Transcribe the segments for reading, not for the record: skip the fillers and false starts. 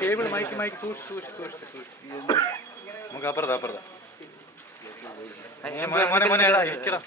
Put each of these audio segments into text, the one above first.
Cable mic സൂക്ഷിച്ച് നമുക്ക് അപ്പുറത്താ മോനെ ഇരിക്കടാ.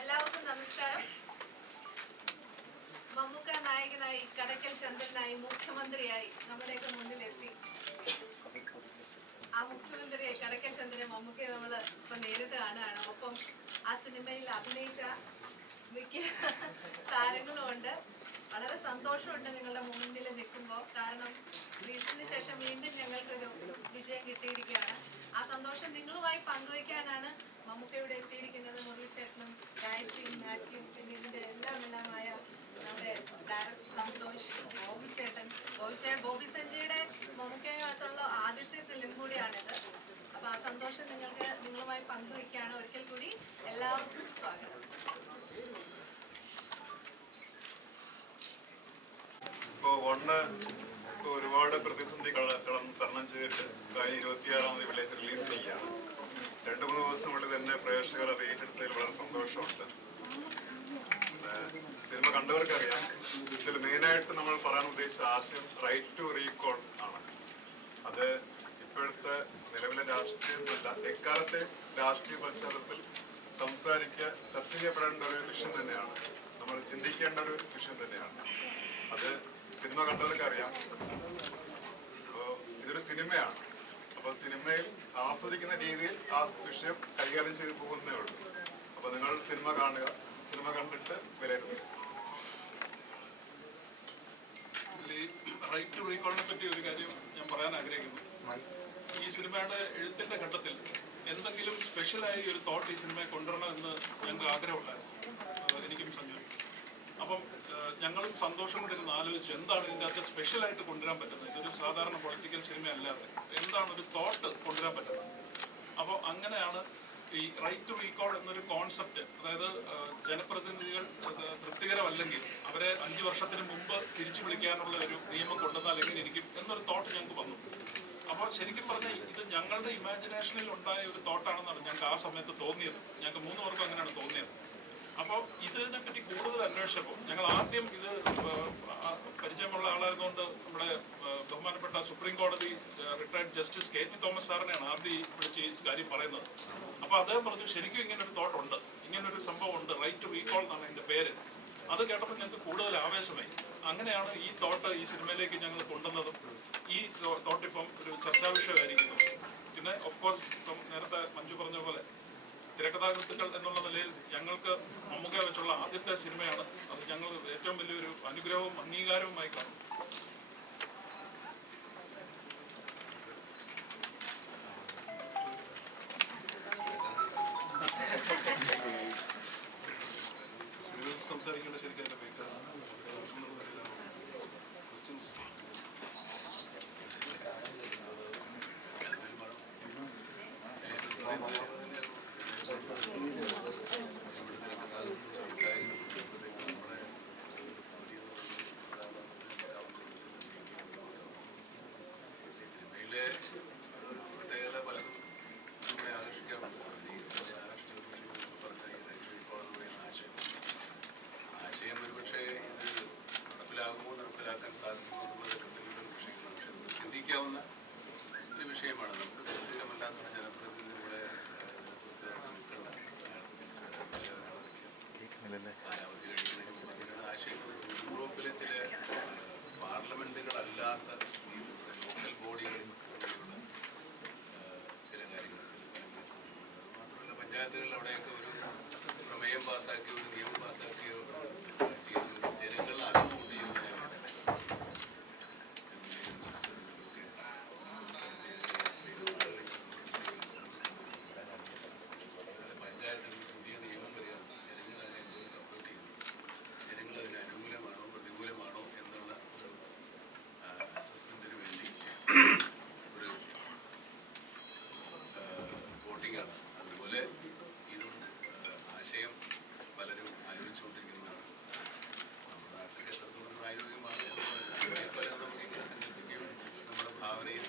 എല്ലാവർക്കും നമസ്കാരം. മമ്മൂക്ക നായകനായി, കടക്കൽ ചന്ദ്രനായി, മുഖ്യമന്ത്രിയായി നമ്മുടെയൊക്കെ മുന്നിലെത്തി. ആ മുഖ്യമന്ത്രിയെ, കടക്കൽ ചന്ദ്രനെ, മമ്മൂക്കയെ നമ്മൾ ഇപ്പൊ നേരിട്ട് കാണുകയാണ്. ഒപ്പം ആ സിനിമയിൽ അഭിനയിച്ച മിക്ക താരങ്ങളും ഉണ്ട്. വളരെ സന്തോഷമുണ്ട് നിങ്ങളുടെ മുന്നിൽ നിൽക്കുമ്പോൾ. കാരണം റീസിന് ശേഷം വീണ്ടും ഞങ്ങൾക്കൊരു വിജയം കിട്ടിയിരിക്കുകയാണ്. ആ സന്തോഷം നിങ്ങളുമായി പങ്കുവയ്ക്കാനാണ് മമ്മൂക്ക ഇവിടെ എത്തിയിരിക്കുന്നത്. മുരളി ചേട്ടനും ഗായത്രിയും മാത്യുവും പിന്നെ ഇതിൻ്റെ എല്ലാമായ നമ്മുടെ ഡയറക്ടർ സന്തോഷ്, ബോബി സഞ്ജയുടെ മമ്മൂക്കയുമായിട്ടുള്ള ആദ്യത്തെ ഫിലിം കൂടിയാണിത്. അപ്പോൾ ആ സന്തോഷം നിങ്ങളുമായി പങ്കുവയ്ക്കുകയാണ്. ഒരിക്കൽ കൂടി എല്ലാവർക്കും സ്വാഗതം. ഇപ്പോൾ ഒരുപാട് പ്രതിസന്ധി തരണം ചെയ്തിട്ട് 26-ാം തീയതി വെള്ളിയാഴ്ച റിലീസ് ചെയ്യുകയാണ്. 2-3 ദിവസത്തിനുള്ളിൽ തന്നെ പ്രേക്ഷകർ അത് ഏറ്റെടുത്തതിൽ വളരെ സന്തോഷമുണ്ട്. സിനിമ കണ്ടവർക്കറിയാം, ഇതിൽ മെയിനായിട്ട് നമ്മൾ പറയാൻ ഉദ്ദേശിച്ച ആശയം റൈറ്റ് ടു റീകോൾ ആണ്. അത് ഇപ്പോഴത്തെ നിലവിലെ രാഷ്ട്രീയമല്ല, എക്കാലത്തെ രാഷ്ട്രീയ പശ്ചാത്തലത്തിൽ ചർച്ച ചെയ്യപ്പെടേണ്ട ഒരു വിഷയം തന്നെയാണ്. നമ്മൾ ചിന്തിക്കേണ്ട ഒരു വിഷയം തന്നെയാണ്. അത് സിനിമ കണ്ടവർക്ക് അറിയാം. ഇതൊരു സിനിമയാണ്. അപ്പോൾ സിനിമയിൽ ആസ്വദിക്കുന്ന രീതിയിൽ ആ വിഷയം കൈകാര്യം ചെയ്തു പോകുന്നേ ഉള്ളൂ. അപ്പോൾ നിങ്ങൾ സിനിമ കാണുക, സിനിമ കണ്ടിട്ട് വിലയിരുത്തുക. റൈറ്റ് ടു റീകോളിനെ പറ്റി ഒരു കാര്യം ഞാൻ പറയാൻ ആഗ്രഹിക്കുന്നു. ഈ സിനിമയുടെ എഴുത്തിന്റെ ഘട്ടത്തിൽ എന്തെങ്കിലും സ്പെഷ്യലായി ഒരു തോട്ട് ഈ സിനിമയെ കൊണ്ടുവരണമെന്ന് ഞങ്ങൾക്ക് ആഗ്രഹമുണ്ടായിരുന്നു, എനിക്കും സഞ്ജു. അപ്പം ഞങ്ങളും സന്തോഷം കൊണ്ടിരുന്ന് ആലോചിച്ചു എന്താണ് ഇതിൻ്റെ അകത്ത് സ്പെഷ്യലായിട്ട് കൊണ്ടുവരാൻ പറ്റുന്നത്. ഇതൊരു സാധാരണ പൊളിറ്റിക്കൽ സിനിമ അല്ലാതെ എന്താണ് ഒരു തോട്ട് കൊണ്ടുവരാൻ പറ്റുന്നത്. അപ്പോൾ അങ്ങനെയാണ് ഈ റൈറ്റ് ടു റീകോൾ എന്നൊരു കോൺസെപ്റ്റ്, അതായത് ജനപ്രതിനിധികൾ തൃപ്തികരമല്ലെങ്കിൽ അവരെ 5 വർഷത്തിന് മുമ്പ് തിരിച്ചു വിളിക്കാനുള്ള ഒരു നിയമം കൊണ്ടുവന്നാൽ എങ്ങനെ ഇരിക്കും എന്നൊരു തോട്ട് ഞങ്ങൾക്ക് വന്നു. അപ്പോൾ ശരിക്കും പറഞ്ഞാൽ ഇത് ഞങ്ങളുടെ ഇമാജിനേഷനിൽ ഉണ്ടായ ഒരു തോട്ടാണെന്നാണ് ഞങ്ങൾക്ക് ആ സമയത്ത് തോന്നിയത്. ഞങ്ങൾക്ക് 3 പേർക്കും അങ്ങനെയാണ് തോന്നിയത്. അപ്പോൾ ഇതിനെപ്പറ്റി കൂടുതൽ അന്വേഷിച്ചപ്പോൾ ഞങ്ങൾ ആദ്യം ഇത് പരിചയമുള്ള ആളായതുകൊണ്ട് നമ്മുടെ ബഹുമാനപ്പെട്ട സുപ്രീം കോടതി റിട്ടയർഡ് ജസ്റ്റിസ് KT തോമസ് സാറിനെയാണ് ആദ്യം വിളിച്ച് ഈ കാര്യം പറയുന്നത്. അപ്പോൾ അദ്ദേഹം പറഞ്ഞു ശരിക്കും ഇങ്ങനൊരു തോട്ടുണ്ട്, ഇങ്ങനൊരു സംഭവം ഉണ്ട്, റൈറ്റ് ടു റീകോൾ എന്നാണ് എൻ്റെ പേര്. അത് കേട്ടപ്പോൾ ഞങ്ങൾക്ക് കൂടുതൽ ആവേശമായി. അങ്ങനെയാണ് ഈ തോട്ട് ഈ സിനിമയിലേക്ക് ഞങ്ങൾ കൊണ്ടുവന്നതും ഈ തോട്ടിപ്പം ഒരു ചർച്ചാ വിഷയമായിരിക്കുന്നു. പിന്നെ ഓഫ് കോഴ്സ് ഇപ്പം നേരത്തെ മഞ്ജു പറഞ്ഞ പോലെ തിരക്കഥാകൃത്തുക്കൾ എന്നുള്ള നിലയിൽ ഞങ്ങൾക്ക് മമ്മൂക്ക വെച്ചുള്ള ആദ്യത്തെ സിനിമയാണ്. അത് ഞങ്ങൾ ഏറ്റവും വലിയൊരു അനുഗ്രഹവും അംഗീകാരവുമായി കാണും. സംസാരിക്കേണ്ട ശരിക്കും അതിൻ്റെ വ്യത്യാസം ക്വസ്റ്റ്യൻസ് ചിന്തിക്കാവുന്ന ഒരു വിഷയമാണ്. നമുക്ക് ഗംഭീരമല്ലാത്ത ജനപ്രതിനിധികളെ കാലാവധി കഴിയുന്നതിന് ആശയങ്ങൾ യൂറോപ്പിലെ ചില പഞ്ചായത്തുകളിൽ അവിടെയൊക്കെ ഒരു പ്രമേയം പാസ്സാക്കി ഒരു നിയമം പാസ്സാക്കിയോ ചെയ്യുന്നത് ജനങ്ങൾ അത് വോട്ട് ചെയ്യുന്നതിനാണ്. പഞ്ചായത്തുകളിൽ പുതിയ നിയമം വരികയാണ്. ജനങ്ങൾ അതിനെ എന്തുകൊണ്ട് സപ്പോർട്ട് ചെയ്യുന്നു, ജനങ്ങൾ അതിന് അനുകൂലമാണോ പ്രതികൂലമാണോ എന്നുള്ള ഒരു അസസ്മെന്റിന് വേണ്ടി ഒരു വോട്ടിംഗാണ്. അതുപോലെ ഇതും ആശയം പലരും ആലോചിച്ചുകൊണ്ടിരിക്കുന്നതാണ്. നമ്മുടെ നാട്ടിൽ എത്രത്തോളം പ്രായോഗികമാണ് പലരും നമുക്കിങ്ങനെ സങ്കല്പിക്കുകയും നമ്മുടെ ഭാവനയിൽ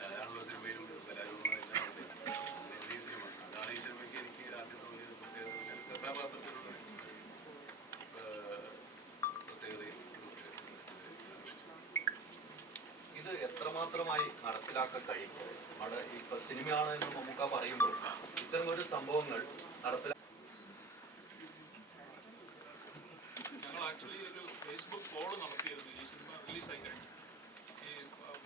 ധാരാളം സിനിമയിലും കലാരൂപങ്ങളെല്ലാം ഉണ്ട്. ഈ സിനിമ അതാണ് ഈ സിനിമയ്ക്ക് എനിക്ക് ആദ്യം തോന്നിയത് പ്രത്യേകത കഥാപാത്രത്തിലുള്ള പ്രത്യേകതയും ഇത് എത്രമാത്രമായി നടപ്പിലാക്കാൻ കഴിയും? നമ്മുടെ ഇപ്പൊ സിനിമയാണെന്ന് നമുക്ക് പറയുമ്പോൾ ഇത്തരം ഒരു സംഭവങ്ങൾ നടപ്പിലാക്കാൻ ഞങ്ങൾ ആക്ച്വലി ഒരു ഫേസ്ബുക്ക് പോള് നടത്തിയിരുന്നു ഈ സിനിമ റിലീസായി കഴിഞ്ഞു. ഈ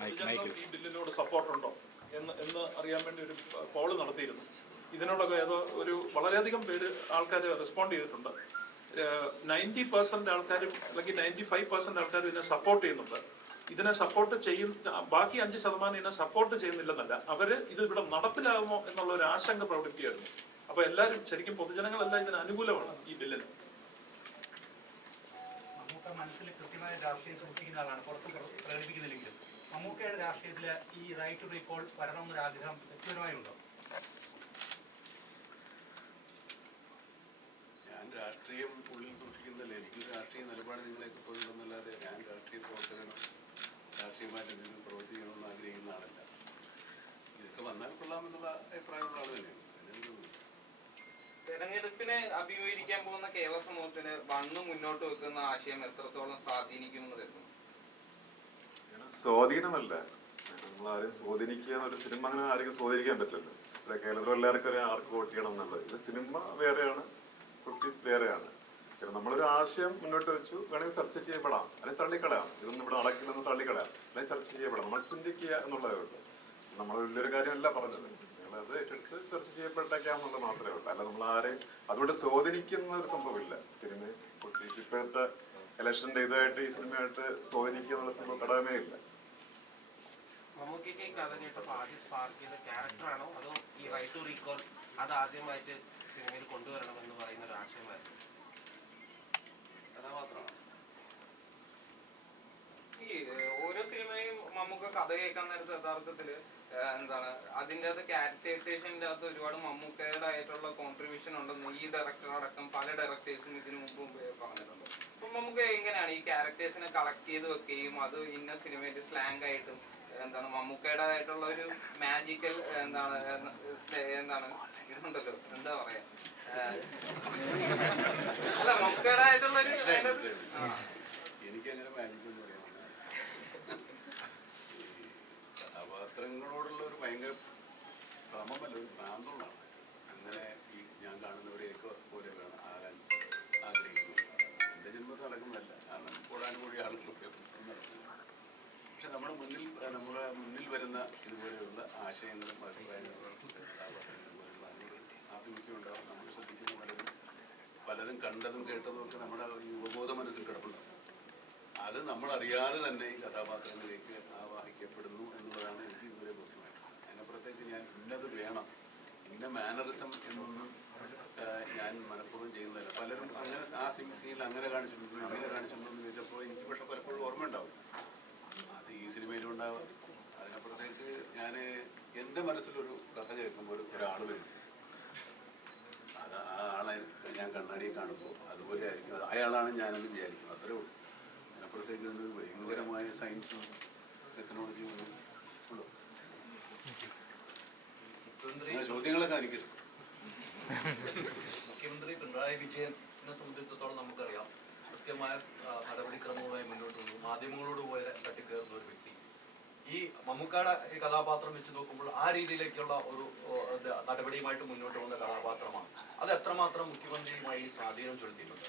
പൊതുജനങ്ങൾ ഈ ബില്ലിനോട് സപ്പോർട്ടുണ്ടോ എന്ന് അറിയാൻ വേണ്ടി ഒരു പോള് നടത്തിയിരുന്നു. ഇതിനോടൊക്കെ ഏതോ ഒരു വളരെയധികം പേര് ആൾക്കാർ റെസ്പോണ്ട് ചെയ്തിട്ടുണ്ട്. 90% ആൾക്കാരും അല്ലെങ്കിൽ 95% ആൾക്കാരും ഇതിനെ സപ്പോർട്ട് ചെയ്യുന്നുണ്ട്. ഇതിനെ സപ്പോർട്ട് ബാക്കി 5% ഇതിനെ സപ്പോർട്ട് ചെയ്യുന്നില്ലെന്നല്ല, അവര് ഇത് ഇവിടെ നടപ്പിലാകുമോ എന്നുള്ള ഒരു ആശങ്ക പ്രകടിപ്പിക്കുകയായിരുന്നു. അപ്പൊ എല്ലാവരും ശരിക്കും പൊതുജനങ്ങളെല്ലാം ഇതിന് അനുകൂലമാണ് ഈ ബില്ലിന്. മമ്മൂക്ക മനസ്സിൽ കൃത്യമായ രാഷ്ട്രീയം സൂക്ഷിക്കുന്ന ആളാണ്, പുറത്ത് പ്രകടിപ്പിക്കുന്നില്ലെങ്കിലും മമ്മൂക്കയുടെ രാഷ്ട്രീയത്തിൽ ഈ റൈറ്റ് ടു റീകോൾ വരണമെന്നൊരു ആഗ്രഹം വ്യക്തിപരമായുണ്ടോ? ഞാൻ രാഷ്ട്രീയം ഉള്ളിൽ സൂക്ഷിക്കുന്നില്ല. എനിക്ക് രാഷ്ട്രീയ നിലപാട് നിങ്ങളെയൊക്കെ പോയിട്ടുണ്ടെന്നല്ലാതെ ഞാൻ രാഷ്ട്രീയ പ്രവർത്തകനോ രാഷ്ട്രീയമായിട്ട് എന്തെങ്കിലും പ്രവർത്തിക്കണമെന്ന് ആഗ്രഹിക്കുന്ന ആളല്ല. ഇതൊക്കെ വന്നാൽ കൊള്ളാമെന്നുള്ള അഭിപ്രായമുള്ള ആൾ തന്നെയാണ്. തെരഞ്ഞെടുപ്പിനെ അഭിമുഖീകരിക്കാൻ പോകുന്ന കേരള സമൂഹത്തിന് വന്ന് മുന്നോട്ട് വെക്കുന്ന ആശയം എത്രത്തോളം സ്വാധീനിക്കുമെന്ന് കരുതുന്നു? സ്വാധീനമല്ല, നമ്മളാരും സ്വാധീനിക്കുക എന്നൊരു സിനിമ അങ്ങനെ ആരെങ്കിലും സ്വാധീനിക്കാൻ പറ്റില്ലല്ലോ. ഇവിടെ കേരളത്തിൽ എല്ലാവർക്കും അറിയാം ആർക്ക് വോട്ട് ചെയ്യണം എന്നുള്ളത്. ഇത് സിനിമ വേറെയാണ്, കുട്ടീസ് വേറെയാണ്. നമ്മളൊരു ആശയം മുന്നോട്ട് വെച്ചു, വേണമെങ്കിൽ ചർച്ച ചെയ്യപ്പെടാം, അല്ലെങ്കിൽ തള്ളിക്കളയാം. ഇതൊന്നും ഇവിടെ നടക്കില്ലെന്ന് തള്ളിക്കളയാം, അല്ലെങ്കിൽ ചർച്ച ചെയ്യപ്പെടാം. നമ്മൾ ചിന്തിക്കുക എന്നുള്ളതേ ഉള്ളൂ. നമ്മൾ വലിയൊരു കാര്യമല്ല പറഞ്ഞത്. അത് ഏറ്റെടുത്ത് ചർച്ച ചെയ്യപ്പെട്ടേക്കാമെന്നുള്ളത് മാത്രമേ ഉള്ളൂ. അല്ല നമ്മൾ ആരെയും അതുകൊണ്ട് സ്വാധീനിക്കുന്ന ഒരു സംഭവമില്ല. സിനിമ കുട്ടീസ് ഇപ്പോഴത്തെ ഇലക്ഷൻ്റെ ഇതായിട്ട് ഈ സിനിമയായിട്ട് സ്വാധീനിക്കുക എന്നുള്ള സംഭവം ഘടകമേ ഇല്ല. മമ്മൂക്കയ്ക്ക് കഥ കേട്ടപ്പോൾ ആദ്യം സ്പാർക്ക് ചെയ്ത ക്യാരക്ടറാണോ അതോ ഈ റൈറ്റ് ടു റീകോൾ അത് ആദ്യമായിട്ട് സിനിമയിൽ കൊണ്ടുവരണമെന്ന് പറയുന്ന ഒരു ആശയമായിരുന്നു? കഥാപാത്രമാണ്. ഈ ഓരോ സിനിമയും മമ്മൂക്ക കഥ കേൾക്കാൻ നേരത്തെ യഥാർത്ഥത്തില് എന്താണ് അതിൻ്റെ അകത്ത് ക്യാരക്ടറൈസേഷൻ്റെ അകത്ത് ഒരുപാട് മമ്മൂക്കയുടെ ആയിട്ടുള്ള കോൺട്രിബ്യൂഷൻ ഉണ്ടെന്ന് ഈ ഡയറക്ടർ അടക്കം പല ഡയറക്ടേഴ്സും ഇതിനു മുമ്പ് പറഞ്ഞിട്ടുണ്ട്. അപ്പം നമുക്ക് എങ്ങനെയാണ് ഈ ക്യാരക്ടേഴ്സിനെ കളക്ട് ചെയ്ത് വെക്കുകയും അത് ഇന്ന സിനിമയിൽ സ്ലാങ് ആയിട്ടും എന്താണ് മമ്മൂക്കയുടേതായിട്ടുള്ള ഒരു മാജിക്കൽ എന്താണ് ഇതുണ്ടല്ലോ, എന്താ പറയാ, അല്ല മമ്മൂക്കയുടേതായിട്ടുള്ള ഒരു എനിക്കങ്ങനെ മാജിക് എന്ന് പറയാൻ കഥാപാത്രങ്ങളോടുള്ള ഒരു ഭയങ്കര ഭ്രമമല്ല, ഒരു ഭ്രാന്തമാണ്. അങ്ങനെ ഈ ഞാൻ കാണുന്നവരെയൊക്കെ പോലെ വേണം ആകാൻ ആഗ്രഹിക്കുന്നത്. എൻ്റെ ജന്മത്തിൽ നടക്കുന്നതല്ല, കാരണം കൂടാനുകൂടി ആളുകളൊക്കെ നടക്കുന്നു. പക്ഷെ നമ്മുടെ മുന്നിൽ വരുന്ന ഇതുപോലെയുള്ള ആശയങ്ങളും അഭിപ്രായങ്ങളും കഥാപാത്രങ്ങളും പോലുള്ള അതിനോട് ആഭിമുഖ്യം ഉണ്ടാവും. നമ്മൾ ശ്രദ്ധിക്കുന്ന പലതും കണ്ടതും കേട്ടതും ഒക്കെ നമ്മുടെ യുവബോധ മനസ്സിൽ കിടപ്പുണ്ടാവും. അത് നമ്മളറിയാതെ തന്നെ ഈ കഥാപാത്രങ്ങളിലേക്ക് ആവാഹിക്കപ്പെടുന്നു എന്നുള്ളതാണ് എനിക്ക് ഇതുവരെ ബോധ്യമായിട്ട്. അതിനപ്പുറത്തേക്ക് ഞാൻ ഇന്നത് വേണം, ഇന്ന മാനറിസം എന്നൊന്നും ഞാൻ മനഃപൂർവ്വം ചെയ്യുന്നതല്ല. പലരും അങ്ങനെ ആ സീനിൽ അങ്ങനെ കാണിച്ചിട്ടുണ്ടോ അങ്ങനെ കാണിച്ചിട്ടുണ്ടോ എന്ന് ചോദിച്ചപ്പോൾ എനിക്ക് പക്ഷെ പലപ്പോഴും ഓർമ്മ ഉണ്ടാവും. അത് ഈ സിനിമയിലും ഉണ്ടാവും. അതിനപ്പുറത്തേക്ക് ഞാൻ എൻ്റെ മനസ്സിലൊരു കഥ കേൾക്കുമ്പോൾ ഒരാൾ വരും, അത് ആ ആളെ ഞാൻ കണ്ണാടിയെ കാണുമ്പോൾ അതുപോലെ ആയിരിക്കും, അയാളാണ് ഞാനെന്ന് വിചാരിക്കും. അത്രേ ഉള്ളൂ. അതിനപ്പുറത്തേക്ക് ഒരു ഭയങ്കരമായ സയൻസും ടെക്നോളജിയും ഉള്ളൂ. ചോദ്യങ്ങളൊക്കെ എനിക്ക് മുഖ്യമന്ത്രി പിണറായി വിജയനെ സംബന്ധിച്ചിടത്തോളം നമുക്കറിയാം, കൃത്യമായ നടപടിക്രമവുമായി മുന്നോട്ട് വന്നു. മാധ്യമങ്ങളോട് പോലെ തട്ടിക്കയറുന്ന ഒരു വ്യക്തി. ഈ മമ്മൂക്കയുടെ ഈ കഥാപാത്രം വെച്ച് നോക്കുമ്പോൾ ആ രീതിയിലേക്കുള്ള ഒരു നടപടിയുമായിട്ട് മുന്നോട്ട് വന്ന കഥാപാത്രമാണ്. അത് എത്രമാത്രം മുഖ്യമന്ത്രിയുമായി സ്വാധീനം ചെലുത്തിയിട്ടുണ്ട്?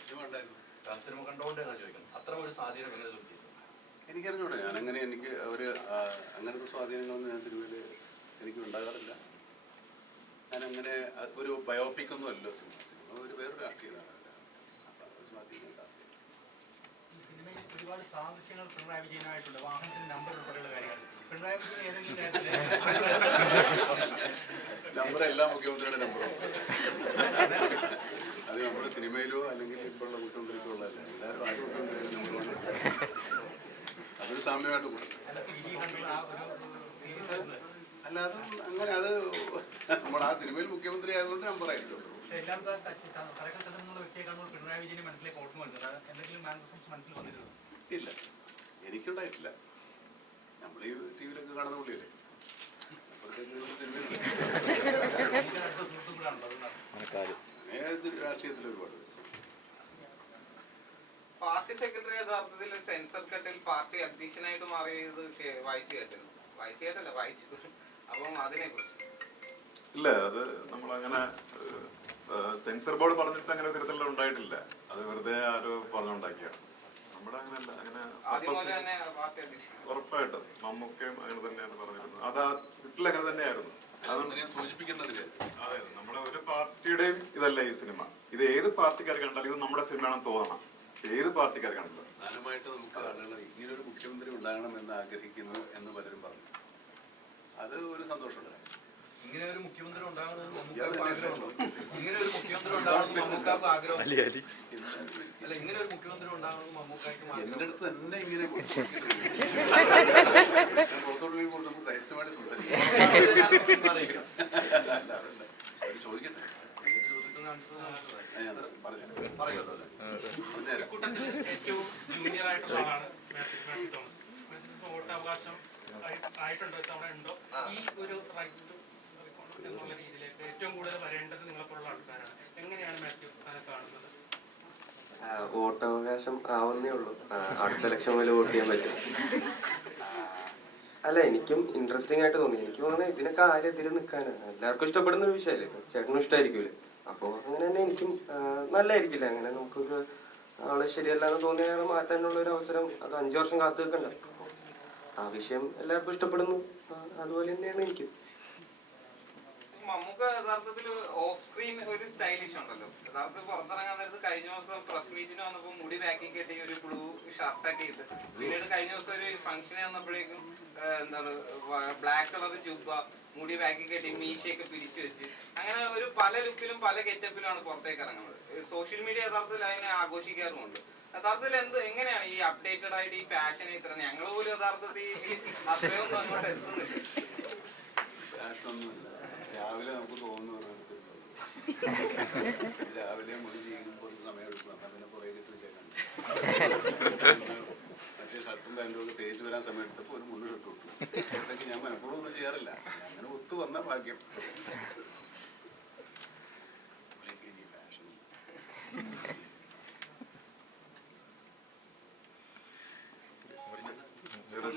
സിനിമ കണ്ടുകൊണ്ട് തന്നെ ചോദിക്കുന്നത്, അത്ര ഒരു സ്വാധീനം എങ്ങനെ ചെലുത്തിയിട്ടുണ്ട്? എനിക്കറിഞ്ഞൂടെ. ഞാനങ്ങനെ അങ്ങനത്തെ സ്വാധീനങ്ങളൊന്നും ഞാൻ തിരുവല്ല എനിക്ക് ഉണ്ടാകാറില്ല. ഞാനങ്ങനെ ഒരു ബയോപിക് ഒന്നും അല്ലല്ലോ സിനിമ. സിനിമ ഒരു വേറൊരു രാഷ്ട്രീയതാണ്. അപ്പം അത് സ്വാധീനം താല്പര്യം. ഈ സിനിമയിൽ ഒരുപാട് സാദൃശ്യങ്ങൾ പിണറായി വിജയനായിട്ടുണ്ട്. വാഹനത്തിന് നമ്പർ ഉൾപ്പെടെയുള്ള കാര്യങ്ങൾ. പിണറായി വിജയൻ ഏതെങ്കിലും കാര്യത്തിൽ നമ്പർ എല്ലാ മുഖ്യമന്ത്രിയുടെ നമ്പറും അത് നമ്മുടെ സിനിമയിലോ അല്ലെങ്കിൽ ഇപ്പോഴുള്ള മുഖ്യമന്ത്രിക്കോ ഉള്ളതല്ല. എല്ലാവരും ആദ്യ മുഖ്യമന്ത്രിയുടെ നമ്പറുമാണ്. അതൊരു സാമ്യമായിട്ട് കൊടുക്കും. അല്ല അത് അങ്ങനെ അത് നമ്മൾ ആ സിനിമയിൽ മുഖ്യമന്ത്രി ആയതുകൊണ്ട് നമ്പറായിരിക്കും. എല്ലാം കലക്കത്തരമുള്ള വ്യക്തിയെ കാണുമ്പോൾ പിണറായി വിജയന് മനസ്സിലേക്ക് ഓർമ്മ വരുന്നത് എന്തെങ്കിലും മാനസംസ് മനസ്സിൽ വന്നിരുന്നു? ഇല്ല, എനിക്കുണ്ടായിട്ടില്ല. നമ്മൾ ഈ ടി വിയിലൊക്കെ കാണുന്ന പുള്ളിയല്ലേ. രാഷ്ട്രീയത്തിൽ ഒരുപാട് പാർട്ടി സെക്രട്ടറി യഥാർത്ഥത്തിൽ സെൻസർ കട്ടിൽ പാർട്ടി അധ്യക്ഷനായിട്ട് മാറിയത് വായിച്ചു കേട്ടിരുന്നു. വായിച്ചു കേട്ടല്ല, വായിച്ചു. അപ്പം അതിനെ കുറിച്ച് ഇല്ല, അത് നമ്മളങ്ങനെ സെൻസർ ബോർഡ് പറഞ്ഞിട്ട് അങ്ങനെ തരത്തിലുള്ള ഉണ്ടായിട്ടില്ല. അത് വെറുതെ ആരോ പറഞ്ഞുണ്ടാക്കിയാണ്. നമ്മുടെ അങ്ങനെയല്ല. അങ്ങനെ ഉറപ്പായിട്ടും മമ്മൂക്കയും അങ്ങനെ തന്നെയാണ് പറഞ്ഞിരുന്നത്. അത് ആ സ്ക്രിപ്റ്റിൽ അങ്ങനെ തന്നെയായിരുന്നു. സൂചിപ്പിക്കേണ്ടതില്ല. അതെ, നമ്മുടെ ഒരു പാർട്ടിയുടെയും ഇതല്ല ഈ സിനിമ. ഇത് ഏത് പാർട്ടിക്കാർ കണ്ടാലും ഇത് നമ്മുടെ സിനിമയാണെന്ന് തോന്നണം. ഏത് പാർട്ടിക്കാർ കണ്ടത് പ്രധാനമായിട്ട് നമുക്ക് ആളുകൾ ഇങ്ങനൊരു മുഖ്യമന്ത്രി ഉണ്ടാകണം എന്ന് ആഗ്രഹിക്കുന്നു എന്ന് പലരും പറഞ്ഞു. അത് ഒരു സന്തോഷമുണ്ട്. ഇങ്ങനെ ഒരു മുഖ്യമന്ത്രി ഉണ്ടാകണമെന്ന് മമ്മൂക്കാർക്ക് ആഗ്രഹമുണ്ടോ? ഇങ്ങനെ ഒരു മുഖ്യമന്ത്രി ഉണ്ടാകണമെന്ന് മമ്മൂക്കാർക്ക് ആഗ്രഹം അല്ല, ഇങ്ങനെ ഒരു മുഖ്യമന്ത്രി ഉണ്ടാകണമെന്ന് മമ്മൂക്കാർക്ക് എന്റെ അടുത്ത് തന്നെ ഇങ്ങനെ പുറത്തോട്ട് നമുക്ക് രഹസ്യമായിട്ട് സംസാരിക്കാം. ചോദിക്കട്ടെ, പറയുമല്ലോ അല്ലേ? ഏറ്റവും ജൂനിയർ ആയിട്ടുള്ള ആളാണ് മാത്യു തോമസ്. വോട്ടവകാശം ആയിട്ടുണ്ടോ, ഇത്തവണ ഉണ്ടോ? ഈ ഒരു റൈറ്റ് എന്നുള്ള രീതിയിലേക്ക് ഏറ്റവും കൂടുതൽ വരേണ്ടത് നിങ്ങളെപ്പോലുള്ള ആൾക്കാരാണ്. എങ്ങനെയാണ് മാത്യു അതിനെ കാണുന്നത്? വോട്ടവകാശം ആവുന്നേ ഉള്ളൂ. അടുത്ത ഇലക്ഷൻ മുതൽ വോട്ട് ചെയ്യാൻ പറ്റും. അല്ല, എനിക്കും ഇൻട്രസ്റ്റിംഗ് ആയിട്ട് തോന്നി. എനിക്ക് തോന്നുന്നത് ഇതിനൊക്കെ ആരും എതിര് നിൽക്കാനാണ്. എല്ലാവർക്കും ഇഷ്ടപ്പെടുന്ന ഒരു വിഷയമല്ലേ. ചേട്ടനും ഇഷ്ടമായിരിക്കൂലേ. അപ്പോൾ അങ്ങനെ തന്നെ എനിക്കും നല്ലതായിരിക്കില്ല. അങ്ങനെ നമുക്കൊരു ആള് ശരിയല്ലാന്ന് തോന്നിയാൽ മാറ്റാനുള്ള ഒരു അവസരം. അത് 5 വർഷം കാത്തു നിൽക്കണ്ട. ആ വിഷയം എല്ലാവർക്കും ഇഷ്ടപ്പെടുന്നു. അതുപോലെ തന്നെയാണ് എനിക്കും. മമ്മൂക്ക യഥാർത്ഥത്തിൽ ഓഫ് സ്ക്രീൻ ഒരു സ്റ്റൈലിഷ് ഉണ്ടല്ലോ. യഥാർത്ഥത്തിൽ പുറത്തിറങ്ങാൻ നേരത്ത് കഴിഞ്ഞ ദിവസം പ്രസ് മീറ്റിന് വന്നപ്പോൾ മുടി ബാക്കി കെട്ടി ഒരു ബ്ലൂ ഷർട്ടൊക്കെ ഇട്ട്, പിന്നീട് കഴിഞ്ഞ ദിവസം ഒരു ഫംഗ്ഷന് വന്നപ്പോഴേക്കും എന്താണ് ബ്ലാക്ക് കളർ ജുബ്ബ, മുടി ബാക്കി കെട്ടി, മീശയൊക്കെ പിരിച്ചു വെച്ച്, അങ്ങനെ ഒരു പല ലുക്കിലും പല ഗെറ്റപ്പിലുമാണ് പുറത്തേക്ക് ഇറങ്ങുന്നത്. സോഷ്യൽ മീഡിയ യഥാർത്ഥത്തിൽ അതിനെ ആഘോഷിക്കാറുമുണ്ട്. യഥാർത്ഥത്തിൽ എങ്ങനെയാണ് ഈ അപ്ഡേറ്റഡ് ആയിട്ട് ഈ ഫാഷനെ ഇത്ര ഞങ്ങൾ പോലും യഥാർത്ഥത്തിൽ അത്രയൊന്നും അങ്ങോട്ട് എത്തുന്നില്ല. രാവിലെ നമുക്ക് തോന്നുന്നു രാവിലെ മുടി ചെയ്യുമ്പോൾ ഒരു സമയം എടുക്കും. എന്നാൽ പിന്നെ കുറേ കിട്ടി വെച്ചേക്കാൻ. പക്ഷേ ഷർട്ടും പാൻറ്റും ഒക്കെ തേച്ച് വരാൻ സമയം എടുത്തപ്പോൾ ഒരു മുന്നിൽ ഇട്ടു വിട്ടു. അതൊക്കെ ഞാൻ മനഃപൂർവ്വം ഒന്നും ചെയ്യാറില്ല. അങ്ങനെ ഒത്തു വന്ന ഭാഗ്യം.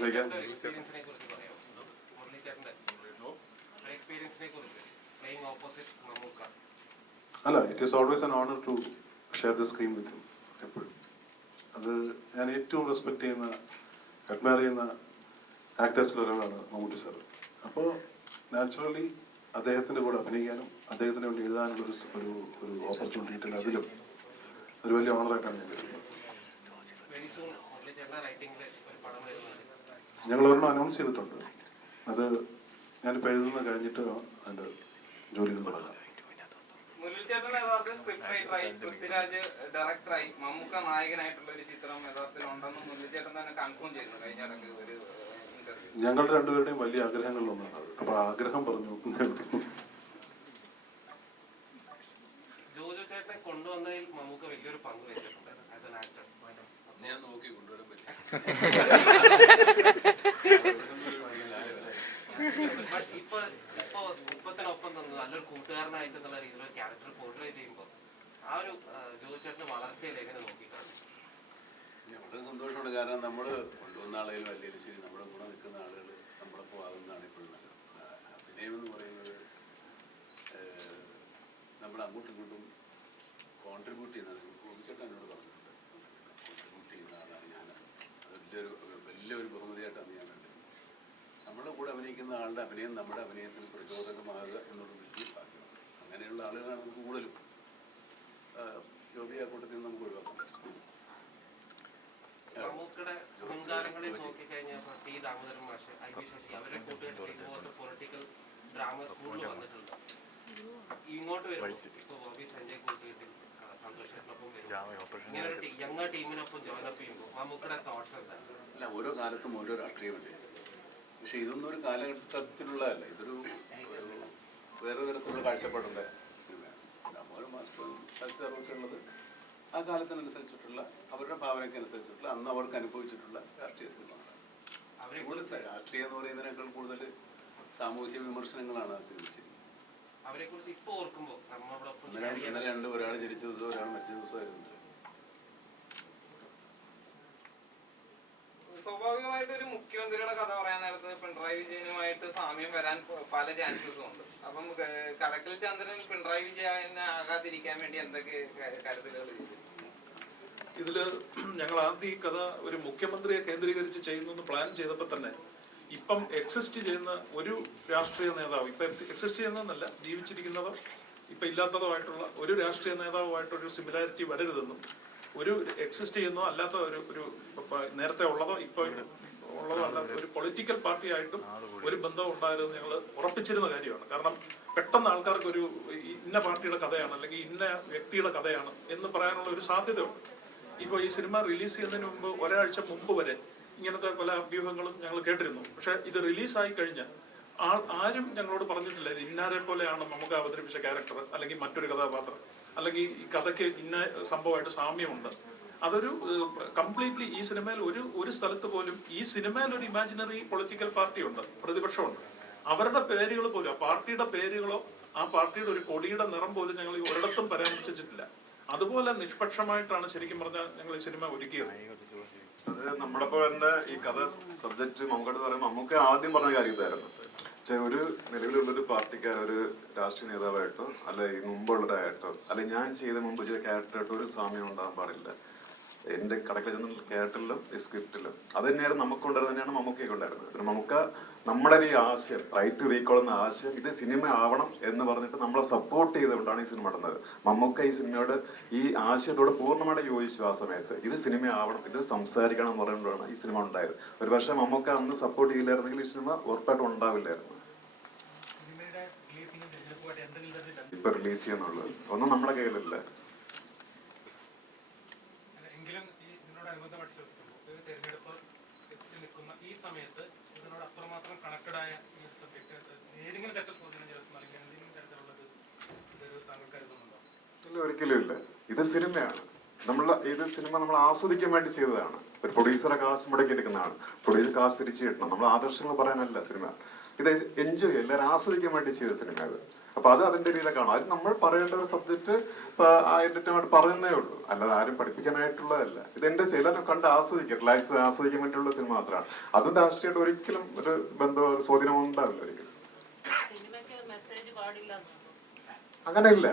ഫാഷൻ അല്ല, it is always an honour to share the screen with him. എപ്പോഴും അത് ഞാൻ ഏറ്റവും റെസ്പെക്ട് ചെയ്യുന്ന, അഡ്മയർ ചെയ്യുന്ന ആക്ടേഴ്സിലൊരാളാണ് മമ്മൂട്ടി സാർ. അപ്പോൾ നാച്ചുറലി അദ്ദേഹത്തിൻ്റെ കൂടെ അഭിനയിക്കാനും അദ്ദേഹത്തിന് വേണ്ടി എഴുതാനുള്ള ഒരു ഓപ്പർച്യൂണിറ്റി കിട്ടില്ല. അതിലും ഒരു വലിയ ഓണറായിട്ടാണ് ഞാൻ കരുതുന്നത്. ഞങ്ങൾ ഒരെണ്ണം അനൗൺസ് ചെയ്തിട്ടുണ്ട്. അത് ഞാനിപ്പോൾ എഴുതുന്നത് കഴിഞ്ഞിട്ട് അതിൻ്റെ ജോലികൾ തുടങ്ങാം. മുരളിച്ചേട്ടൻ യഥാർത്ഥ സ്ക്രിപ്റ്റ് റൈറ്ററായി, പൃഥ്വിരാജ് ഡയറക്ടറായി, മമ്മൂക്ക നായകനായിട്ടുള്ള ഒരു ചിത്രം യഥാർത്ഥത്തിൽ ഉണ്ടെന്ന് മുരളിച്ചേട്ടൻ തന്നെ കൺഫേം ചെയ്യുന്നു കഴിഞ്ഞ ഇടയ്ക്ക് ഒരു ഇന്റർവ്യൂ. ഞങ്ങളുടെ രണ്ടുപേരുടെയും വലിയ ആഗ്രഹങ്ങളിലൊന്നാണ് അത്. അപ്പോൾ ആഗ്രഹം പറഞ്ഞു. ജോജു ചേട്ടനെ കൊണ്ടുവന്നതിൽ മമ്മൂക്ക വലിയൊരു പങ്ക് വെച്ചിട്ടുണ്ട് ആസ് ആൻ ആക്ടർ. ഞാൻ നോക്കി കൊണ്ടുവരാൻ പറ്റും. ഇപ്പത്തിനൊപ്പം തന്നെ നല്ലൊരു കൂട്ടുകാരനായിട്ടുള്ള രീതിയിൽ ഒരു ക്യാരക്ടർ പോർട്രേ ചെയ്യുമ്പോൾ ആ ഒരു ജോജു ചേട്ടന്റെ വളർച്ചയിൽ എങ്ങനെ നോക്കിക്കാണും? വളരെ സന്തോഷമുണ്ട്. കാരണം നമ്മൾ കൊണ്ടുവന്ന ആളുകൾ അല്ലെങ്കിൽ ശരി നമ്മുടെ കൂടെ നിൽക്കുന്ന ആളുകൾ നമ്മളൊപ്പം ആകുന്നതാണ് ഇപ്പോഴും നല്ലത്. അഭിനയം എന്ന് പറയുന്നത് നമ്മൾ അങ്ങോട്ടും ഇങ്ങോട്ടും കോൺട്രിബ്യൂട്ട് ചെയ്യുന്നതാണ്. ചേട്ടൻ എന്നോട് പറഞ്ഞിട്ടുണ്ട്, കോൺട്രിബ്യൂട്ട് ചെയ്യുന്ന ആളാണ് ഞാൻ. അത് വലിയൊരു ബഹുമതിയായിട്ടാണ് ഞാൻ കണ്ടത്. നമ്മുടെ കൂടെ അഭിനയിക്കുന്ന ആളുടെ അഭിനയം നമ്മുടെ അഭിനയത്തിന് പ്രചോദകമാകുക എന്നുള്ള വലിയ ഭാഗ്യമാണ്. അങ്ങനെയുള്ള ആളുകളാണ് നമുക്ക് കൂടുതലും. ജോബി ആ കൂട്ടത്തിൽ നിന്ന് നമുക്ക് ഒഴിവാക്കാം. മമ്മൂക്കയുടെ മുൻകാലങ്ങളിൽ നോക്കിക്കഴിഞ്ഞാൽ ടി ദാമോദരൻ മാഷ്, ഐ വി ശശി അവരെ കൂട്ടുകെട്ടിൽ ഇതുപോലത്തെ പൊളിറ്റിക്കൽ ഡ്രാമ സ്കൂളിൽ വന്നിട്ടുണ്ട്. ഇങ്ങോട്ട് വരുമ്പോൾ ഇപ്പോൾ ബോബി സഞ്ജയ് കൂട്ടുകെട്ടിൽ സന്തോഷത്തിനൊപ്പം വരും. ഇങ്ങനെ ഒരു യങ് ടീമിനൊപ്പം ജോയിൻ അപ്പ് ചെയ്യുമ്പോൾ മമ്മൂക്കയുടെ തോട്ട്സ് എന്താണ്? അല്ല, ഓരോ കാലത്തും ഓരോ രാഷ്ട്രീയമുണ്ട്. പക്ഷെ ഇതൊന്നും ഒരു കാലഘട്ടത്തിലുള്ളതല്ല. ഇതൊരു വേറെ തരത്തിലുള്ള കാഴ്ചപ്പാടുണ്ട് സിനിമയാണ്. ദാമോദരൻ മാസ്റ്ററും ശശിധരൊക്കെ ഉള്ളത് ആ കാലത്തിനനുസരിച്ചിട്ടുള്ള അവരുടെ ഭാവനയ്ക്കനുസരിച്ചിട്ടുള്ള അന്ന് അവർക്ക് അനുഭവിച്ചിട്ടുള്ള രാഷ്ട്രീയ സിനിമകളാണ്. രാഷ്ട്രീയം എന്ന് പറയുന്നതിനേക്കാൾ കൂടുതൽ സാമൂഹ്യ വിമർശനങ്ങളാണ് ആ സിനിമ. അവരെ കുറിച്ച് ഇപ്പോൾ ഓർക്കുമ്പോൾ നമ്മളോടൊപ്പം ഇന്നലെ ഒരാൾ ജനിച്ച ദിവസം ഒരാൾ മരിച്ച ദിവസമായിരുന്നു. സ്വാഭാവികമായിട്ട് ഒരു മുഖ്യമന്ത്രിയുടെ കഥ പറയാൻ നേരത്ത് പിണറായി വിജയനുമായിട്ട് സാമ്യം വരാൻ പല ചാൻസസും ഉണ്ട്. അപ്പം കടക്കൽ ചന്ദ്രൻ പിണറായി വിജയനെ ആകാതിരിക്കാൻ വേണ്ടി എന്തൊക്കെ കരുതലുകൾ ചെയ്തു? ഇതില് ഞങ്ങൾ ആദ്യം ഈ കഥ ഒരു മുഖ്യമന്ത്രിയെ കേന്ദ്രീകരിച്ച് ചെയ്യുന്നു പ്ലാൻ ചെയ്തപ്പോൾ തന്നെ ഇപ്പം എക്സിസ്റ്റ് ചെയ്യുന്ന ഒരു രാഷ്ട്രീയ നേതാവ്, ഇപ്പം എക്സിസ്റ്റ് ചെയ്യുന്നതെന്നല്ല, ജീവിച്ചിരിക്കുന്നതോ ഇപ്പം ഇല്ലാത്തതോ ആയിട്ടുള്ള ഒരു രാഷ്ട്രീയ നേതാവുമായിട്ടൊരു സിമിലാരിറ്റി വരരുതെന്നും ഒരു എക്സിസ്റ്റ് ചെയ്യുന്നതോ അല്ലാത്ത ഒരു നേരത്തെ ഉള്ളതോ ഇപ്പോൾ ഉള്ളതോ അല്ല ഒരു പൊളിറ്റിക്കൽ പാർട്ടിയായിട്ടും ഒരു ബന്ധം ഉണ്ടായിരുന്നത് ഞങ്ങൾ ഉറപ്പിച്ചിരുന്ന കാര്യമാണ്. കാരണം പെട്ടെന്ന് ആൾക്കാർക്ക് ഒരു ഇന്ന പാർട്ടിയുടെ കഥയാണ് അല്ലെങ്കിൽ ഇന്ന വ്യക്തിയുടെ കഥയാണ് എന്ന് പറയാനുള്ള ഒരു സാധ്യതയുണ്ട്. ഇപ്പോൾ ഈ സിനിമ റിലീസ് ചെയ്യുന്നതിന് മുമ്പ് ഒരാഴ്ച മുമ്പ് വരെ ഇങ്ങനത്തെ പല അഭ്യൂഹങ്ങളും ഞങ്ങൾ കേട്ടിരുന്നു. പക്ഷെ ഇത് റിലീസായി കഴിഞ്ഞാൽ ആരും ഞങ്ങളോട് പറഞ്ഞിട്ടില്ല ഇത് ഇന്നാരെ പോലെയാണ് നമുക്ക് അവതരിപ്പിച്ച ക്യാരക്ടർ അല്ലെങ്കിൽ മറ്റൊരു കഥാപാത്രം അല്ലെങ്കിൽ ഈ കഥയ്ക്ക് ഇന്ന സംഭവമായിട്ട് സാമ്യമുണ്ട്. അതൊരു കംപ്ലീറ്റ്ലി ഈ സിനിമയിൽ ഒരു സ്ഥലത്ത് പോലും ഈ സിനിമയിൽ ഒരു ഇമാജിനറി പൊളിറ്റിക്കൽ പാർട്ടിയുണ്ട്, പ്രതിപക്ഷമുണ്ട്. അവരുടെ പേരുകൾ പോലും ആ പാർട്ടിയുടെ പേരുകളോ ആ പാർട്ടിയുടെ ഒരു കൊടിയുടെ നിറം പോലും ഞങ്ങൾ ഒരിടത്തും പരാമർശിച്ചിട്ടില്ല. അതുപോലെ നിഷ്പക്ഷമായിട്ടാണ് ശരിക്കും പറഞ്ഞാൽ ഞങ്ങൾ ഈ സിനിമ ഒരുക്കിയത്. അത് നമ്മളിപ്പോ തന്നെ ഈ കഥ സബ്ജക്ട് മമ്മൂക്കോട് പറയുമ്പോൾ മമ്മൂക്ക ആദ്യം പറഞ്ഞ കാര്യം ഇതായിരുന്നു. ഒരു നിലവിലുള്ളൊരു പാർട്ടിക്കാർ ഒരു രാഷ്ട്രീയ നേതാവായിട്ടോ അല്ലെ ഈ മുമ്പുള്ളവരായിട്ടോ അല്ലെ ഞാൻ ചെയ്ത മുമ്പ് ചെയ്ത ക്യാരക്ടറായിട്ടോ ഒരു സാമ്യം ഉണ്ടാകാൻ പാടില്ല. എന്റെ കടക്കൽ ചെന്ന ക്യാരക്ടറിലും ഈ സ്ക്രിപ്റ്റിലും അത് തന്നെയായിരുന്നു നമുക്കുണ്ടായത്, തന്നെയാണ് മമ്മൂക്കയൊക്കെ ഉണ്ടായിരുന്നത്. പിന്നെ മമ്മൂക്ക നമ്മുടെ ഈ ആശയം റൈറ്റ് റീകോൾ എന്ന ആശയം ഇത് സിനിമ ആവണം എന്ന് പറഞ്ഞിട്ട് നമ്മളെ സപ്പോർട്ട് ചെയ്തുകൊണ്ടാണ് ഈ സിനിമ നടന്നത്. മമ്മൂക്ക ഈ സിനിമയോട് ഈ ആശയത്തോട് പൂർണ്ണമായിട്ട് യോജിച്ചു. ആ സമയത്ത് ഇത് സിനിമ ആവണം, ഇത് സംസാരിക്കണം എന്ന് പറയുമ്പോഴാണ് ഈ സിനിമ ഉണ്ടായത്. ഒരു പക്ഷേ മമ്മൂക്ക അന്ന് സപ്പോർട്ട് ചെയ്യില്ലായിരുന്നെങ്കിൽ ഈ സിനിമ ഉറപ്പായിട്ടും ഉണ്ടാവില്ലായിരുന്നു. ഇപ്പൊ റിലീസ് ചെയ്യുന്നുള്ളത് ഒന്നും നമ്മുടെ കയ്യിലല്ല. ഒരിക്കലും ഇല്ല. ഇത് സിനിമയാണ്. ഇത് സിനിമ നമ്മൾ ആസ്വദിക്കാൻ വേണ്ടി ചെയ്തതാണ്. ഒരു പ്രൊഡ്യൂസറെ കാശ് മുടക്കി എടുക്കുന്നതാണ്. പ്രൊഡ്യൂസർ കാശ് തിരിച്ചു കിട്ടണം. നമ്മൾ ആദർശങ്ങൾ പറയാനല്ല സിനിമ. ഇത് എൻജോയ് എല്ലാവരും ആസ്വദിക്കാൻ വേണ്ടി ചെയ്ത സിനിമ അത്. അപ്പൊ അത് അതിന്റെ രീതിയിൽ കാണും. അത് നമ്മൾ പറയേണ്ട ഒരു സബ്ജക്ട് അതിന്റെ പറയുന്നേ ഉള്ളൂ, അല്ലാതെ ആരും പഠിപ്പിക്കാനായിട്ടുള്ളതല്ല. ഇത് എന്റെ ചിലരെ കണ്ട് ആസ്വദിക്കുക, റിലാക്സ് ആസ്വദിക്കാൻ വേണ്ടിയുള്ള സിനിമ മാത്രമാണ്. അതും രാഷ്ട്രീയമായിട്ട് ഒരിക്കലും ഒരു ബന്ധമോ ഒരു സ്വാധീനമോ ഉണ്ടാവില്ല ഒരിക്കലും. അങ്ങനെയില്ല.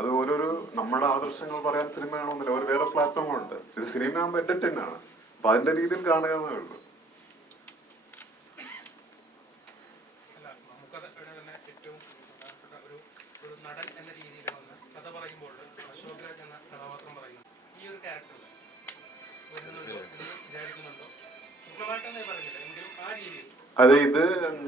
അത് ഓരോരോ നമ്മുടെ ആദർശങ്ങൾ പറയാൻ സിനിമയാണെന്നില്ല, ഒരു വേറെ പ്ലാറ്റ്ഫോമുണ്ട്. ഇത് സിനിമ ആകുമ്പോൾ എന്റർടൈൻ ആണ്. അപ്പൊ അതിന്റെ രീതിയിൽ കാണുക എന്നേ ഉള്ളൂ. അതെ, ഇത്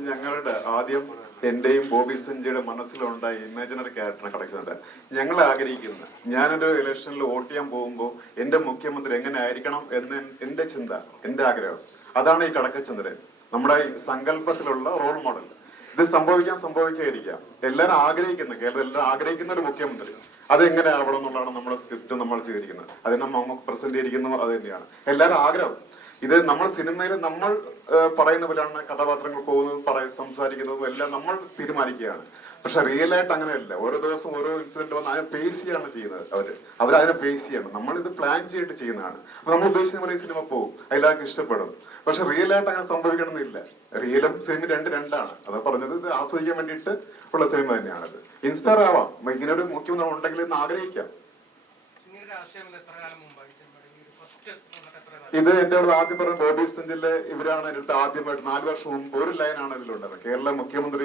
ഞങ്ങളുടെ ആദ്യം എന്റെയും ബോബി സഞ്ജയുടെ മനസ്സിലുണ്ടായ ഇമാജിനറി ക്യാരക്ടറിനെ കളിക്കുന്നുണ്ട്. ഞങ്ങൾ ആഗ്രഹിക്കുന്നത് ഞാനൊരു ഇലക്ഷനിൽ വോട്ട് ചെയ്യാൻ പോകുമ്പോൾ എന്റെ മുഖ്യമന്ത്രി എങ്ങനെ ആയിരിക്കണം എന്ന് എന്റെ ചിന്ത, എന്റെ ആഗ്രഹം അതാണ് ഈ കടക്കച്ചന്ദ്രൻ, നമ്മുടെ സങ്കല്പത്തിലുള്ള റോൾ മോഡൽ. ഇത് സംഭവിക്കാതിരിക്കാം. എല്ലാവരും ആഗ്രഹിക്കുന്ന, കേരളം എല്ലാം ആഗ്രഹിക്കുന്ന ഒരു മുഖ്യമന്ത്രി അതെങ്ങനെ ആവണം എന്നുള്ളതാണ് നമ്മുടെ സ്ക്രിപ്റ്റ് നമ്മൾ ചെയ്തിരിക്കുന്നത്. അതിനെ നമുക്ക് പ്രസന്റ് ചെയ്തിരിക്കുന്നത് അത് തന്നെയാണ് എല്ലാവരും ആഗ്രഹം. ഇത് നമ്മൾ സിനിമയിൽ നമ്മൾ പറയുന്ന പോലെയാണ് കഥാപാത്രങ്ങൾ പോകുന്നതും സംസാരിക്കുന്നതും എല്ലാം നമ്മൾ തീരുമാനിക്കുകയാണ്. പക്ഷെ റിയൽ ആയിട്ട് അങ്ങനെയല്ല. ഓരോ ദിവസം ഓരോ ഇൻസിഡന്റ് വന്ന് അതിനെ ഫേസ് ചെയ്യാണ് ചെയ്യുന്നത്. അവരതിനെ ഫേസ് ചെയ്യണം. നമ്മളിത് പ്ലാൻ ചെയ്തിട്ട് ചെയ്യുന്നതാണ്. അപ്പൊ നമ്മൾ ഉദ്ദേശിക്കുന്ന പോലെ ഈ സിനിമ പോകും, എല്ലാവർക്കും ഇഷ്ടപ്പെടും. പക്ഷെ റിയൽ ആയിട്ട് അങ്ങനെ സംഭവിക്കണമെന്നില്ല. റിയലും സിനിമ രണ്ടാണ്. അതാ പറഞ്ഞത്, ഇത് ആസ്വദിക്കാൻ വേണ്ടിയിട്ട് ഉള്ള സിനിമ തന്നെയാണത്. ഇൻസ്പയർ ആവാം, ഇങ്ങനെ ഒരു മുഖ്യമന്ത്രി ഉണ്ടെങ്കിൽ എന്ന് ആഗ്രഹിക്കാം. ഇത് എന്റെ ആദ്യം പറഞ്ഞ ബോബി സെഞ്ചിലെ ഇവരാണ് ഇതിട്ട് ആദ്യമായിട്ട് 4 വർഷം മുമ്പ് ഒരു ലൈനാണ് ഇതിലുണ്ടായത്. കേരള മുഖ്യമന്ത്രി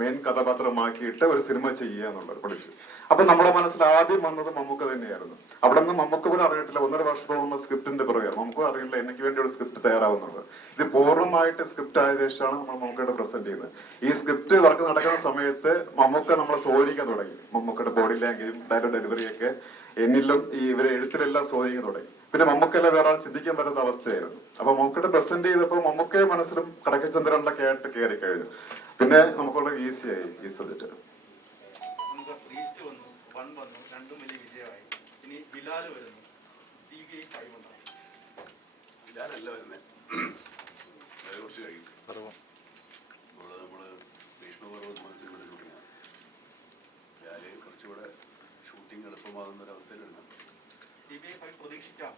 മെയിൻ കഥാപാത്രമാക്കിയിട്ട് ഒരു സിനിമ ചെയ്യുക എന്നുള്ളത് പഠിച്ചു. അപ്പൊ നമ്മുടെ മനസ്സിൽ ആദ്യം വന്നത് മമ്മൂക്ക തന്നെയായിരുന്നു. അവിടെ നിന്ന് മമ്മൂക്ക പോലും അറിയിട്ടില്ല, 1.5 വർഷത്തോളം സ്ക്രിപ്റ്റിന്റെ പുറകെ. നമുക്ക് അറിയില്ല എനിക്ക് വേണ്ടി ഒരു സ്ക്രിപ്റ്റ് തയ്യാറാവുന്നത്. ഇത് പൂർണ്ണമായിട്ട് സ്ക്രിപ്റ്റ് ആയ ശേഷമാണ് നമ്മൾ മമ്മൂക്കയുടെ പ്രസന്റ് ചെയ്യുന്നത്. ഈ സ്ക്രിപ്റ്റ് വർക്ക് നടക്കുന്ന സമയത്ത് മമ്മൂക്ക നമ്മളെ സ്വാധീനിക്കാൻ തുടങ്ങി. മമ്മൂക്കയുടെ ബോഡി ലാംഗ്വേജും ഡയലോഗ് ഡെലിവറിയൊക്കെ എന്നിലും ഈ ഇവരെ എഴുത്തിലെല്ലാം സ്വാധീനിക്കാൻ തുടങ്ങി. പിന്നെ മമ്മൂക്കെല്ലാം വേറെ ആൾ ചിന്തിക്കാൻ പറ്റുന്ന അവസ്ഥയായിരുന്നു. അപ്പൊ മമ്മൂക്കയുടെ പ്രസന്റ് ചെയ്തപ്പോ മമ്മൂക്കയെ മനസ്സിലും കടക്കച്ചന്ദ്രനിലൊക്കെ ആയിട്ട് കയറി കഴിഞ്ഞു. പിന്നെ നമുക്കുള്ള ഈസിയായി ഈ സബ്ജക്ട്. നമുക്ക് പ്രീസ്റ്റ് വന്നു, 1 വന്നു, 2 വലിയ വിജയമായി. ഇനി ബിലാൽ വരുന്നു, CBI 5 ഉണ്ടാവും. ബിലാലല്ല വരുന്നത്, അത് കുറച്ച് കഴിയും. നമ്മള് ഭീഷ്മപർവ്വം സിനിമ ഷൂട്ടിങ്ങാണ്. ബിലാല് കുറച്ചുകൂടെ ഷൂട്ടിങ് എളുപ്പമാകുന്നൊരവസ്ഥയിൽ വരുന്നുണ്ട്. CBI 5 പ്രതീക്ഷിക്കാം.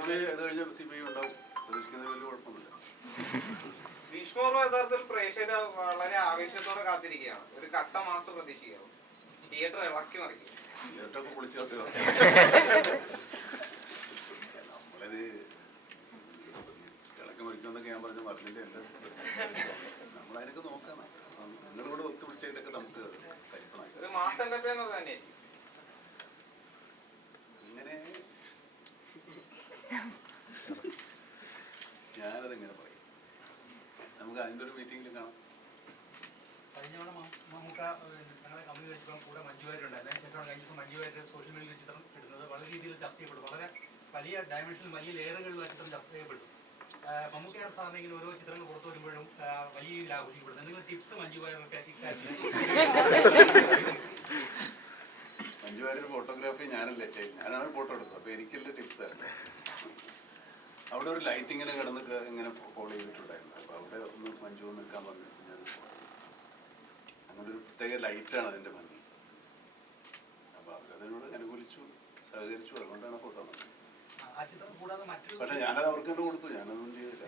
അത് കഴിഞ്ഞ CBI ഉണ്ടാവും, പ്രതീക്ഷിക്കുന്നത് വലിയ കുഴപ്പമൊന്നുമില്ല. ഭീഷ്മപർവ്വം യഥാർത്ഥത്തിൽ പ്രേക്ഷകര് വളരെ ആവേശത്തോടെ കാത്തിരിക്കുകയാണ്. ഒരു കട്ട മാസം പ്രതീക്ഷിക്കുകയാണ്. തിയേറ്റർ ഇളക്കി മറിക്കും. തിയേറ്ററൊക്കെ പൊളിച്ചു നമ്മളിത് ഇളക്കി മറിക്കുമെന്നൊക്കെ ഞാൻ പറഞ്ഞു പറഞ്ഞിട്ട് എന്താ നമ്മളതിനൊക്കെ നോക്കാം. നിങ്ങളോട് ഒത്തുപിടിച്ച ഇതൊക്കെ നമുക്ക് തരിപ്പണായി. ഒരു മാസം എന്റർടൈനർ തന്നെ അങ്ങനെ ഞാനതെങ്ങനെ പറയും. നമുക്ക് അതിൻ്റെ ഒരു മീറ്റിംഗിൽ കാണാം. കഴിഞ്ഞ തവണ മമ്മൂക്ക ഞങ്ങളെ കമ്പനി വെച്ചപ്പോൾ കൂടെ മഞ്ജു വാര്യരുണ്ട്. അതിനുശേഷമാണ് കഴിഞ്ഞ ദിവസം മഞ്ജു വാര്യർ സോഷ്യൽ മീഡിയയിൽ ചിത്രം ഇടുന്നത് വളരെ രീതിയിൽ ചർച്ച ചെയ്യപ്പെട്ടു. വളരെ വലിയ ഡയമെൻഷനിൽ വലിയ ലെയറുകളിൽ ആ ചിത്രം ചർച്ച ചെയ്യപ്പെട്ടു. മമ്മൂക്കയുടെ സാധനം ഇങ്ങനെ ഓരോ ചിത്രങ്ങൾ പുറത്തു വരുമ്പോഴും വലിയ രീതിയിൽ ആഘോഷിക്കപ്പെടുന്നു. എന്തെങ്കിലും ടിപ്സ് മഞ്ജു വാര്യർക്ക് മഞ്ജു വാര്യർ ഫോട്ടോഗ്രാഫി ഞാനല്ലേ ചെയ്യും, ഞാനാണ് ഫോട്ടോ എടുക്കുക. അപ്പോൾ എനിക്കുള്ള ടിപ്സ് തരണ്ടേ. അവിടെ ഒരു ലൈറ്റ് ഇങ്ങനെ കിടന്നിട്ട് ഇങ്ങനെ ഫോളോ ചെയ്തിട്ടുണ്ടായിരുന്നു. അപ്പോൾ അവിടെ ഒന്ന് മഞ്ജു നിൽക്കാൻ പറഞ്ഞു. ഞാൻ അങ്ങനെ ഒരു പ്രത്യേക ലൈറ്റാണ് അതിൻ്റെ ഭംഗി. അപ്പോൾ അവരതിനോട് അനുകൂലിച്ചു, സഹകരിച്ചു. അതുകൊണ്ടാണ് ഫോട്ടോ വന്നത്. പക്ഷെ ഞാനത് അവർക്ക് തന്നെ കൊടുത്തു, ഞാനതൊന്നും ചെയ്തില്ല.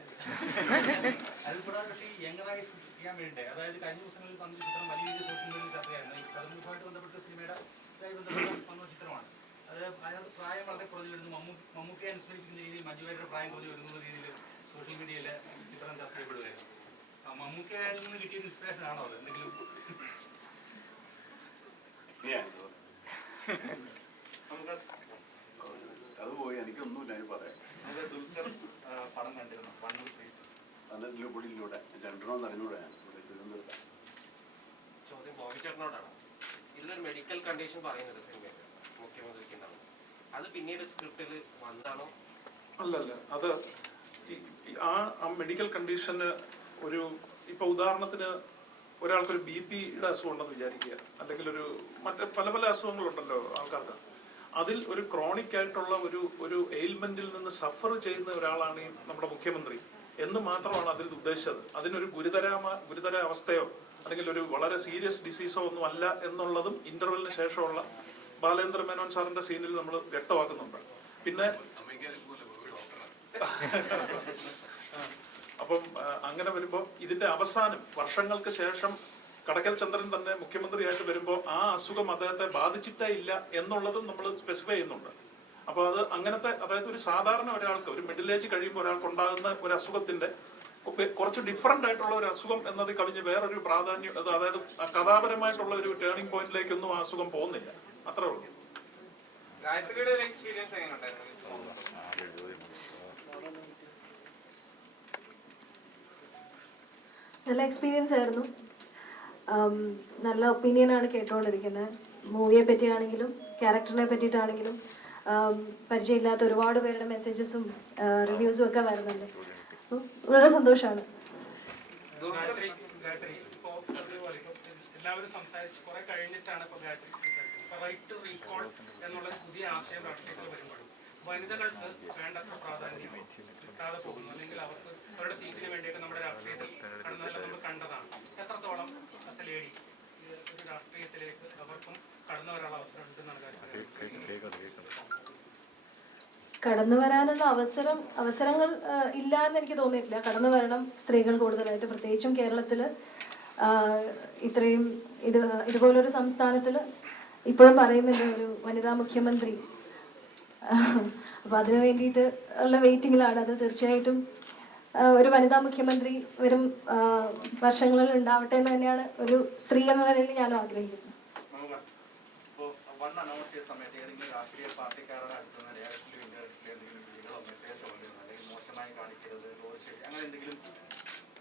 അതായത് കഴിഞ്ഞ ദിവസങ്ങളിൽ വന്ന ചിത്രം വലിയ രീതിയിൽ സോഷ്യൽ മീഡിയയിൽ ചർച്ചയായിരുന്നു. ഈ കടന്നുമായിട്ട് ബന്ധപ്പെട്ട സിനിമയുടെ വന്ന ചിത്രമാണ്. അത് അതിനകത്ത് പ്രായം വളരെ കുറഞ്ഞു വരുന്നു. മമ്മൂക്കയെ അനുസ്മരിക്കുന്ന രീതിയിൽ മഞ്ജു വാര്യരുടെ പ്രായം കുറഞ്ഞു വരുന്ന രീതിയിൽ സോഷ്യൽ മീഡിയയിൽ ചിത്രം ചർച്ച ചെയ്യപ്പെടുകയായിരുന്നു. മമ്മൂക്കയിൽ നിന്ന് കിട്ടിയ ഇൻസ്പിറേഷൻ ആണോ അത് എന്തെങ്കിലും? അത് പോയി, എനിക്കൊന്നുമില്ല അതിന് പറയാം. പടം കണ്ടിരുന്നു, പൊടിയിലൂടെ രണ്ടെണ്ണം അറിഞ്ഞൂടെ ഞാൻ ഇവിടെ തിരുവനന്തപുരത്ത്. ചോദ്യം ബോബി ചേട്ടനോടാണ്. ഇതിലൊരു മെഡിക്കൽ കണ്ടീഷൻ പറയുന്നത് സിനിമയിൽ മുഖ്യമന്ത്രിക്ക് ഉണ്ടാവും. അത് പിന്നീട് സ്ക്രിപ്റ്റിൽ വന്നതാണോ? അല്ലല്ല, അത് ആ മെഡിക്കൽ കണ്ടീഷന് ഒരു ഇപ്പൊ ഉദാഹരണത്തിന് ഒരാൾക്കൊരു BP-യുടെ അസുഖം ഉണ്ടെന്ന് വിചാരിക്കുക, അല്ലെങ്കിൽ ഒരു മറ്റേ പല പല അസുഖങ്ങളുണ്ടല്ലോ ആൾക്കാർക്ക്. അതിൽ ഒരു ക്രോണിക് ആയിട്ടുള്ള ഒരു എയിൽമെന്റിൽ നിന്ന് സഫർ ചെയ്യുന്ന ഒരാളാണ് ഈ നമ്മുടെ മുഖ്യമന്ത്രി എന്ന് മാത്രമാണ് അതിൽ ഉദ്ദേശിച്ചത്. അതിനൊരു ഗുരുതര അവസ്ഥയോ അല്ലെങ്കിൽ ഒരു വളരെ സീരിയസ് ഡിസീസോ ഒന്നും അല്ല എന്നുള്ളതും ഇന്റർവെല്ലിന് ശേഷമുള്ള ബാലേന്ദ്ര മേനോൻ സാറിന്റെ സീനിൽ നമ്മൾ വ്യക്തമാക്കുന്നുണ്ട്. പിന്നെ അപ്പം അങ്ങനെ വരുമ്പോൾ ഇതിന്റെ അവസാനം വർഷങ്ങൾക്ക് ശേഷം കടക്കൽ ചന്ദ്രൻ തന്നെ മുഖ്യമന്ത്രിയായിട്ട് വരുമ്പോൾ ആ അസുഖം അദ്ദേഹത്തെ ബാധിച്ചിട്ടേ ഇല്ല എന്നുള്ളതും നമ്മൾ സ്പെസിഫൈ ചെയ്യുന്നുണ്ട്. അപ്പൊ അത് അങ്ങനത്തെ, അതായത് ഒരു സാധാരണ ഒരാൾക്ക് ഒരു മിഡിൽ ഏജ് കഴിയുമ്പോൾ ഒരാൾക്ക് ഉണ്ടാകുന്ന ഒരു അസുഖത്തിന്റെ കുറച്ച് ഡിഫറെന്റ് ആയിട്ടുള്ള ഒരു അസുഖം എന്നത് കവിഞ്ഞ് വേറൊരു പ്രാധാന്യം, അതായത് കഥാപരമായിട്ടുള്ള ഒരു ടേണിംഗ് പോയിന്റിലേക്കൊന്നും ആ അസുഖം പോകുന്നില്ല. അത്രേ ഉള്ളൂ. ഗായത്രിയുടെ ഒരു എക്സ്പീരിയൻസ് എങ്ങനെ ഉണ്ടായിരുന്നു? നല്ല എക്സ്പീരിയൻസ് ആയിരുന്നു. നല്ല ഒപ്പീനിയനാണ് കേട്ടുകൊണ്ടിരിക്കുന്നത്. മൂവിയെ പറ്റിയാണെങ്കിലും ക്യാരക്ടറിനെ പറ്റിയിട്ടാണെങ്കിലും പരിചയമില്ലാത്ത ഒരുപാട് പേരുടെ മെസ്സേജസും റിവ്യൂസും ഒക്കെ വരുന്നുണ്ട്. വളരെ സന്തോഷമാണ്. എല്ലാവരും സംസാരിച്ച് കുറെ കഴിഞ്ഞിട്ടാണ് ഇപ്പോൾ റൈറ്റ് ടു റീകോൾ എന്നുള്ള പുതിയ ആശയം രാഷ്ട്രീയത്തിൽ വരുമ്പോഴും വനിതകൾക്ക് വേണ്ടത്ര പ്രാധാന്യം കിട്ടാതെ പോകുന്നു, അല്ലെങ്കിൽ അവർക്ക് അവരുടെ സീറ്റിന് വേണ്ടിയിട്ട് നമ്മുടെ രാഷ്ട്രീയത്തിൽ കണ്ടതെല്ലാം നമ്മൾ കണ്ടതാണ്. എത്രത്തോളം ആസ് എ ലേഡി ഒരു രാഷ്ട്രീയത്തിലേക്ക് അവർക്കും കടന്നു വരാനുള്ള അവസരം ഉണ്ടെന്നാണ് കാര്യം. കടന്നു വരാനുള്ള അവസരങ്ങൾ ഇല്ല എന്ന് എനിക്ക് തോന്നിയിട്ടില്ല. കടന്നു വരണം സ്ത്രീകൾ കൂടുതലായിട്ട്, പ്രത്യേകിച്ചും കേരളത്തിൽ ഇത്രയും ഇതുപോലൊരു സംസ്ഥാനത്തിൽ ഇപ്പോഴും പറയുന്നുണ്ട് ഒരു വനിതാ മുഖ്യമന്ത്രി അപ്പോൾ അതിന് വേണ്ടിയിട്ട് ഉള്ള വെയിറ്റിങ്ങിലാണ്. അത് തീർച്ചയായിട്ടും ഒരു വനിതാ മുഖ്യമന്ത്രി വരും വർഷങ്ങളിൽ ഉണ്ടാവട്ടെ എന്ന് തന്നെയാണ് ഒരു സ്ത്രീ എന്ന നിലയിൽ ഞാനും ആഗ്രഹിക്കുന്നത്. ഇപ്പോൾ വൺ അനൗൺസ് ചെയ്ത സമയത്ത് ഏതെങ്കിലും രാഷ്ട്രീയ പാർട്ടിക്കാരുടെ അടുത്ത് നിന്ന് ഡയറക്റ്റ്ലി ഇൻഡയറക്റ്റ്ലി എന്തെങ്കിലും വിളികളോ മെസ്സേജോ വന്നിരുന്നു, അല്ലെങ്കിൽ മോശമായി കാണിക്കരുത്, അങ്ങനെ എന്തെങ്കിലും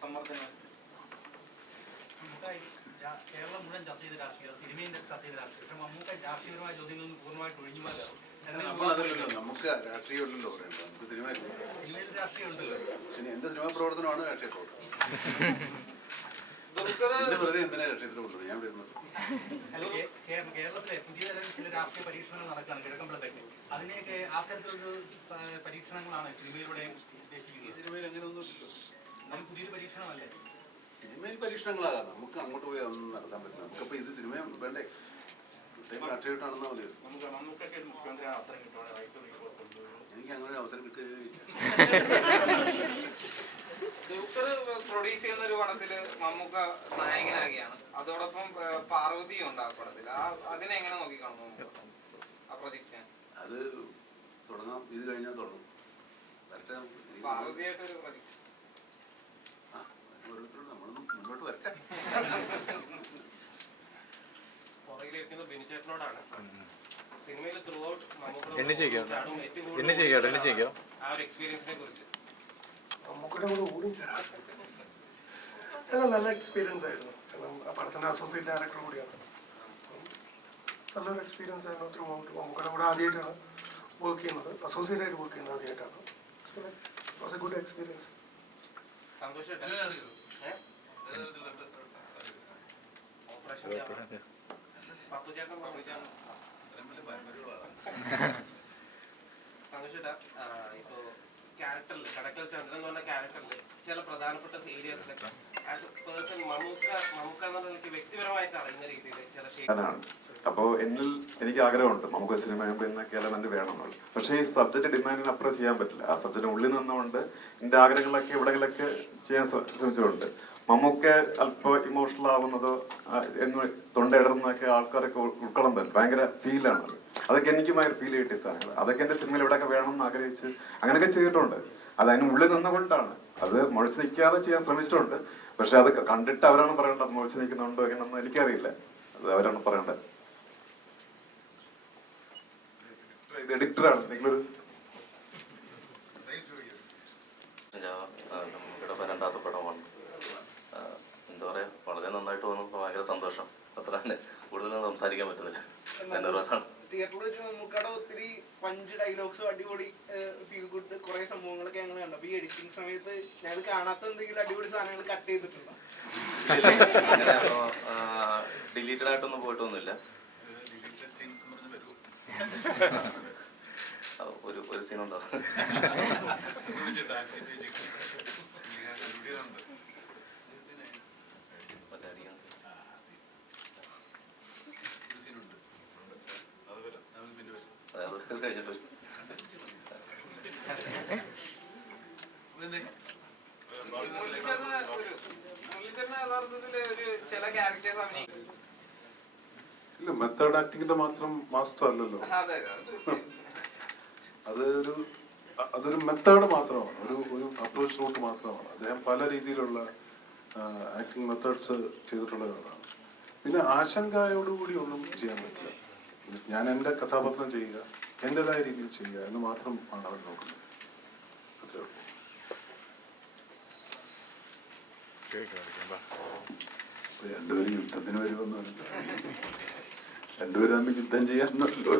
സമ്മർദ്ദങ്ങൾ? കേരളം മുഴുവൻ ചർച്ച ചെയ്ത രാഷ്ട്രീയം, സിനിമയും ചർച്ച ചെയ്ത രാഷ്ട്രീയം, പക്ഷെ മമ്മൂക്ക രാഷ്ട്രീയപരമായ ചോദ്യങ്ങളിൽ നിന്ന് പൂർണ്ണമായിട്ട് ഒഴിഞ്ഞുമാറാവും. നമുക്ക് രാഷ്ട്രീയമല്ലല്ലോ പറയണ്ടത്, നമുക്ക് സിനിമ സിനിമയിൽ രാഷ്ട്രീയം ഉണ്ടല്ലോ. എന്റെ സിനിമാ പ്രവർത്തനമാണ് രാഷ്ട്രീയ പ്രവർത്തനം. വെറുതെ എന്തിനാ രാഷ്ട്രീയത്തിൽ കൊണ്ടുവരും? ഞാൻ വരുന്നത് കേരളത്തിലെ പുതിയ തരം ചില രാഷ്ട്രീയ പരീക്ഷണങ്ങൾ നടക്കുകയാണ് കിഴക്കമ്പലത്തേക്ക്. അതിനെയൊക്കെ ആ തരത്തിലൊരു പരീക്ഷണങ്ങളാണ് സിനിമയിലൂടെയും ഉദ്ദേശിക്കുന്നത്. ഈ സിനിമയിൽ അങ്ങനെയൊന്നുമില്ലല്ലോ. അത് പുതിയൊരു പരീക്ഷണമല്ലേ? സിനിമയിൽ പരീക്ഷണങ്ങളാകാം, നമുക്ക് അങ്ങോട്ട് പോയി അതൊന്നും നടത്താൻ പറ്റില്ല. നമുക്കപ്പോൾ ഇത് സിനിമ വേണ്ടേ? രാഷ്ട്രീയമായിട്ടാണെന്നാ മതി. എനിക്ക് അങ്ങനെ ഒരു അവസരം കിട്ടുകയില്ല. ദുൽഖർ പ്രൊഡ്യൂസ് ചെയ്യുന്ന ഒരു പടത്തില് മമ്മൂക്ക നായകനാകിയാണ്, അതോടൊപ്പം പാർവതി ഉണ്ട് ആ പടത്തിൽ. അതിനെങ്ങനെ നോക്കിക്കാണുന്നു ആ പ്രൊജക്റ്റ്? അത് തുടങ്ങാം, ഇത് കഴിഞ്ഞാൽ തുടങ്ങും. പാർവതിയായിട്ടൊരു പ്രൊജക്റ്റ് ഓരോരുത്തരോട് നമ്മളൊന്നും മുന്നോട്ട് വരട്ടെ. പുറകിലിരിക്കുന്ന ബിനിച്ചേട്ടനോടാണ്. സിനിമയിൽ ത്രൂ ഔട്ട് ആ ഒരു എക്സ്പീരിയൻസിനെ കുറിച്ച്. നല്ല എക്സ്പീരിയൻസ് ആയിരുന്നു. കാരണം ആ പടത്തിന്റെ അസോസിയേറ്റ് ഡയറക്ടർ കൂടിയാണ്. നല്ലൊരു എക്സ്പീരിയൻസ് ആയിരുന്നു ത്രൂ ഔട്ട്. നമുക്കിടെ കൂടെ ആദ്യമായിട്ടാണ് വർക്ക് ചെയ്യുന്നത്, അസോസിയേറ്റ് ആയിട്ട് വർക്ക് ചെയ്യുന്നത് ആദ്യമായിട്ടാണ്. Was A good experience. ഇപ്പോ ക്യാരക്ടറിൽ കടക്കൽ ചന്ദ്രൻ എന്ന് പറഞ്ഞ ക്യാരക്ടറിൽ ചില പ്രധാനപ്പെട്ട ഏരിയസിലൊക്കെ ആസ് എ പേഴ്സൺ മമ്മൂക്ക എന്ന നിലയ്ക്ക് വ്യക്തിപരമായിട്ട് അറിയുന്ന രീതിയിൽ ചില ാണ്. അപ്പോൾ എനിക്ക് ആഗ്രഹമുണ്ട് നമുക്ക് സിനിമ ആകുമ്പോൾ എന്നൊക്കെ എലമെന്റ് വേണമെന്നുള്ളത്. പക്ഷേ ഈ സബ്ജക്ട് ഡിമാൻഡിന് അപ്പുറം ചെയ്യാൻ പറ്റില്ല. ആ സബ്ജക്റ്റിന് ഉള്ളിൽ നിന്നുകൊണ്ട് എന്റെ ആഗ്രഹങ്ങളൊക്കെ എവിടെയെങ്കിലൊക്കെ ചെയ്യാൻ ശ്രമിച്ചിട്ടുണ്ട്. മമ്മൂക്കെ അല്പം ഇമോഷണൽ ആവുന്നതോ എന്ന് തൊണ്ടയിടുന്നതൊക്കെ ആൾക്കാരൊക്കെ ഉൾക്കൊള്ളാൻ പറ്റും. ഭയങ്കര ഫീലാണ്. അതൊക്കെ എനിക്ക് ഭയങ്കര ഫീൽ കിട്ടിയ സാധനങ്ങൾ. അതൊക്കെ എന്റെ സിനിമയിൽ എവിടെയൊക്കെ വേണമെന്ന് ആഗ്രഹിച്ച് അങ്ങനെയൊക്കെ ചെയ്തിട്ടുണ്ട്. അത് അതിന് ഉള്ളിൽ നിന്നുകൊണ്ടാണ്. അത് മുഴച്ച് നിൽക്കാതെ ചെയ്യാൻ ശ്രമിച്ചിട്ടുണ്ട്. പക്ഷെ അത് കണ്ടിട്ട് അവരാണ് പറയേണ്ടത്. അത് മുഴച്ച് നിൽക്കുന്നുണ്ടോ എങ്ങനെയൊന്നും എനിക്കറിയില്ല. അത് അവരാണ് പറയേണ്ടത്. എഡിറ്ററാണ് നിങ്ങളൊരു രണ്ടാമത്തെ പടമാണ്. എന്താ പറയാ, വളരെ നന്നായിട്ട് തോന്നുന്നു. ഭയങ്കര സന്തോഷം. അത്ര തന്നെ, കൂടുതലൊന്നും സംസാരിക്കാൻ പറ്റുന്നില്ല. തിയേറ്ററിൽ വെച്ച് മമ്മൂക്കയുടെ ഒത്തിരി പഞ്ച് ഡയലോഗ്സും അടിപൊളി ഫീൽ ഗുഡ് കുറെ സംഭവങ്ങളൊക്കെ ഞങ്ങൾ കണ്ടു. അപ്പൊ ഈ എഡിറ്റിംഗ് സമയത്ത് ഞങ്ങൾ കാണാത്ത എന്തെങ്കിലും അടിപൊളി സാധനങ്ങൾ കട്ട് ചെയ്തിട്ടുണ്ടോ? ഡിലീറ്റഡ് ആയിട്ടൊന്നും പോയിട്ടൊന്നുമില്ല. ഒരു സീനുണ്ടോ? ഇല്ല, മെത്തേഡ് ആക്ടിങ്ങിന്റെ മാത്രം മാസ്റ്റർ അല്ലല്ലോ. അതൊരു മെത്തേഡ് മാത്രമാണ്, ഒരു അപ്രോച്ച് റൂട്ട് മാത്രമാണ്. അദ്ദേഹം പല രീതിയിലുള്ള ആക്ടിങ് മെത്തേഡ്സ് ചെയ്തിട്ടുള്ള ഒരാളാണ്. പിന്നെ ആശങ്കയോടുകൂടി ഒന്നും ചെയ്യാൻ പറ്റില്ല. ഞാൻ എൻ്റെ കഥാപാത്രം ചെയ്യുക, എൻ്റെതായ രീതിയിൽ ചെയ്യുക എന്ന് മാത്രം ആണ് അവർ നോക്കുന്നത്. അത്രേ ഉള്ളൂ. രണ്ടുപേരും യുദ്ധത്തിന് വരുമെന്നല്ല, രണ്ടുപേരും തമ്മിൽ യുദ്ധം ചെയ്യാന്നല്ലോ.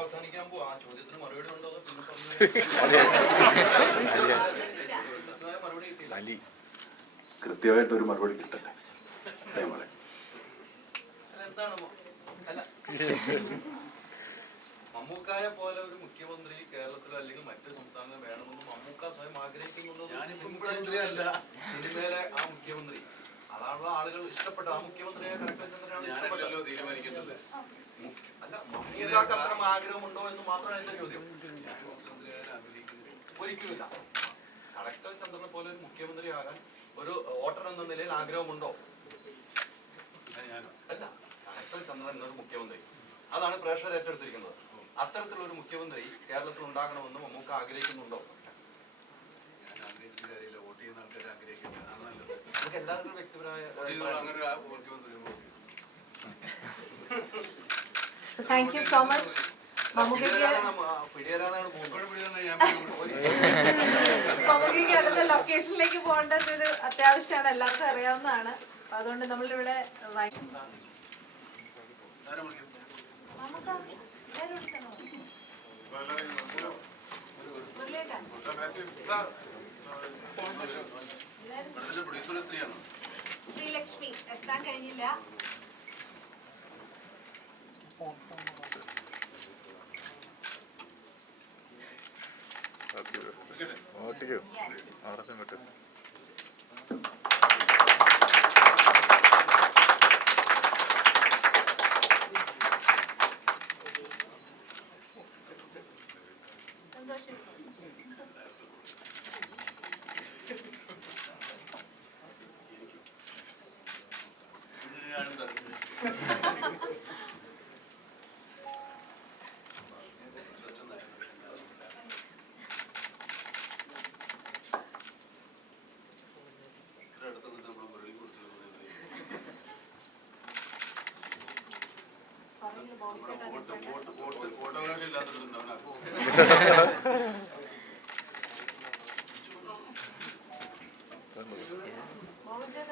അവസാനിക്കാൻ പോവാ. ആ ചോദ്യത്തിന് മറുപടി ഉണ്ടോ? കൃത്യമായിട്ടൊരു മറുപടി കിട്ടട്ടെ. മമ്മൂക്കായെ പോലെ ഒരു മുഖ്യമന്ത്രി കേരളത്തിലോ അല്ലെങ്കിൽ മറ്റു സംസ്ഥാനങ്ങളിലും വേണമെന്ന് മമ്മൂക്ക സ്വയം ആഗ്രഹിക്കുന്നുള്ളത് സിനിമയിലെ ആ മുഖ്യമന്ത്രി, അതാണല്ലോ ആളുകൾ ഇഷ്ടപ്പെട്ട ആ മുഖ്യമന്ത്രിയെ കടക്കൽ ചന്ദ്രനാണ് ഇഷ്ടപ്പെട്ടത്. അല്ല, മമ്മൂക്കാക്ക് അത്തരം ആഗ്രഹമുണ്ടോ എന്ന് മാത്രമാണ് എന്റെ ചോദ്യം. ഒരിക്കലുമില്ല. കടക്കൽ ചന്ദ്രനെ പോലെ ഒരു മുഖ്യമന്ത്രി ആകാൻ ഒരു വോട്ടർ എന്ന നിലയിൽ ആഗ്രഹമുണ്ടോ? അല്ല, കടക്കൽ ചന്ദ്രൻ എന്നൊരു മുഖ്യമന്ത്രി, അതാണ് പ്രേക്ഷകർ ഏറ്റെടുത്തിരിക്കുന്നത്. അത്തരത്തിലൊരു മുഖ്യമന്ത്രി കേരളത്തിൽ ഉണ്ടാകണമെന്ന് മമ്മൂക്ക ആഗ്രഹിക്കുന്നുണ്ടോ? ഞാൻ ആഗ്രഹിക്കുന്ന കാര്യമില്ല, വോട്ട് ചെയ്യുന്ന ആൾക്കാർ ആഗ്രഹിക്കുന്നത് അതാണ് നല്ലത്. നമുക്ക് എല്ലാവർക്കും വ്യക്തിപരമായ അങ്ങനെ ഒരു മുഖ്യമന്ത്രി താങ്ക് യു സോ മച്ച്. മമ്മൂക്കയ്ക്ക് അടുത്ത ലൊക്കേഷനിലേക്ക് പോകേണ്ടത് ഒരു അത്യാവശ്യമാണ്, എല്ലാവർക്കും അറിയാവുന്നതാണ്. അപ്പൊ അതുകൊണ്ട് നമ്മളിവിടെ ശ്രീലക്ഷ്മി എത്താൻ കഴിഞ്ഞില്ല.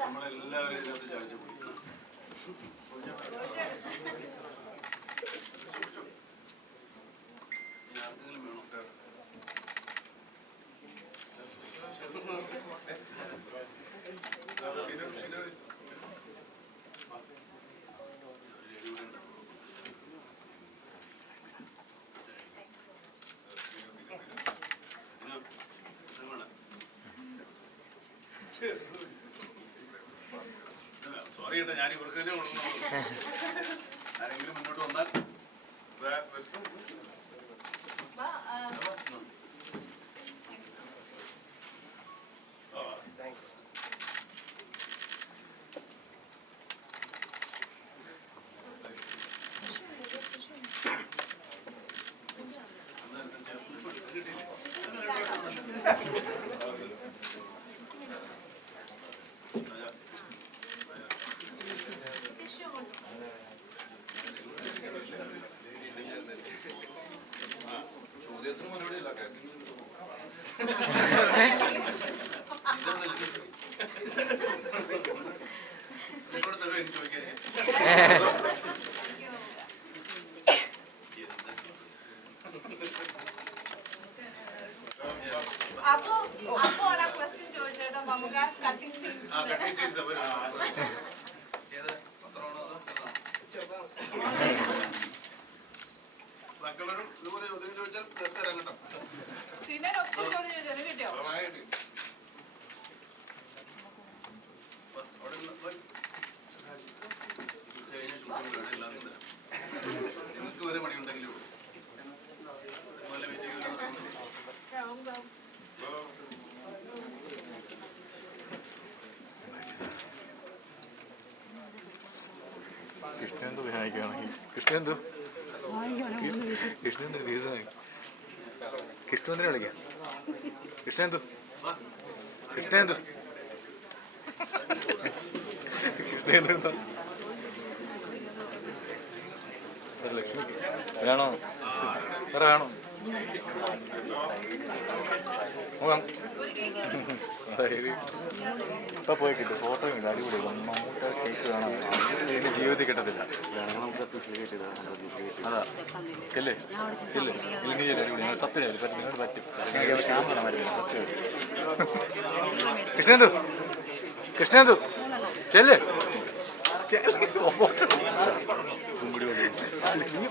നമ്മളെല്ലാവരും ഇതിനകത്ത് ചാടിച്ചു പോയി. ആർക്കെങ്കിലും വേണോ? സോറി കേട്ടോ, ഞാൻ ഇവർക്ക് തന്നെ കൊടുക്കുന്നു. ആരെങ്കിലും മുന്നോട്ട് വന്നാൽ നിങ്ങൾക്ക് വരെ പണിയുണ്ടെങ്കിലും കൃഷ്ണന്തു വിനായിക്കുകയാണെങ്കിൽ കൃഷ്ണന്തു ഫീസായി കൃഷ്ണന്തിനെ വിളിക്കാം. കൃഷ്ണന്തു കൃഷ്ണന്തു കൃഷ്ണന്തു സാർ ലക്ഷ്മി വേണോ സാറേ വേണോ നോക്കാം. ഇപ്പം പോയി കിട്ടും. ഫോട്ടോ ഇല്ല, അടിപൊളി മമ്മൂട്ട കേക്ക് കാണാൻ എൻ്റെ ജീവിതത്തിൽ കിട്ടത്തില്ല. അതാ ചെല്ലേ ചെല്ലേ ഇല്ലെങ്കിൽ അടിപൊളി സത്യം പറ്റും, നിങ്ങളോട് പറ്റും. ക്യാമറ മരുന്ന് സത്യം. കൃഷ്ണന്തു കൃഷ്ണന്തു ചെല്ലേ നീ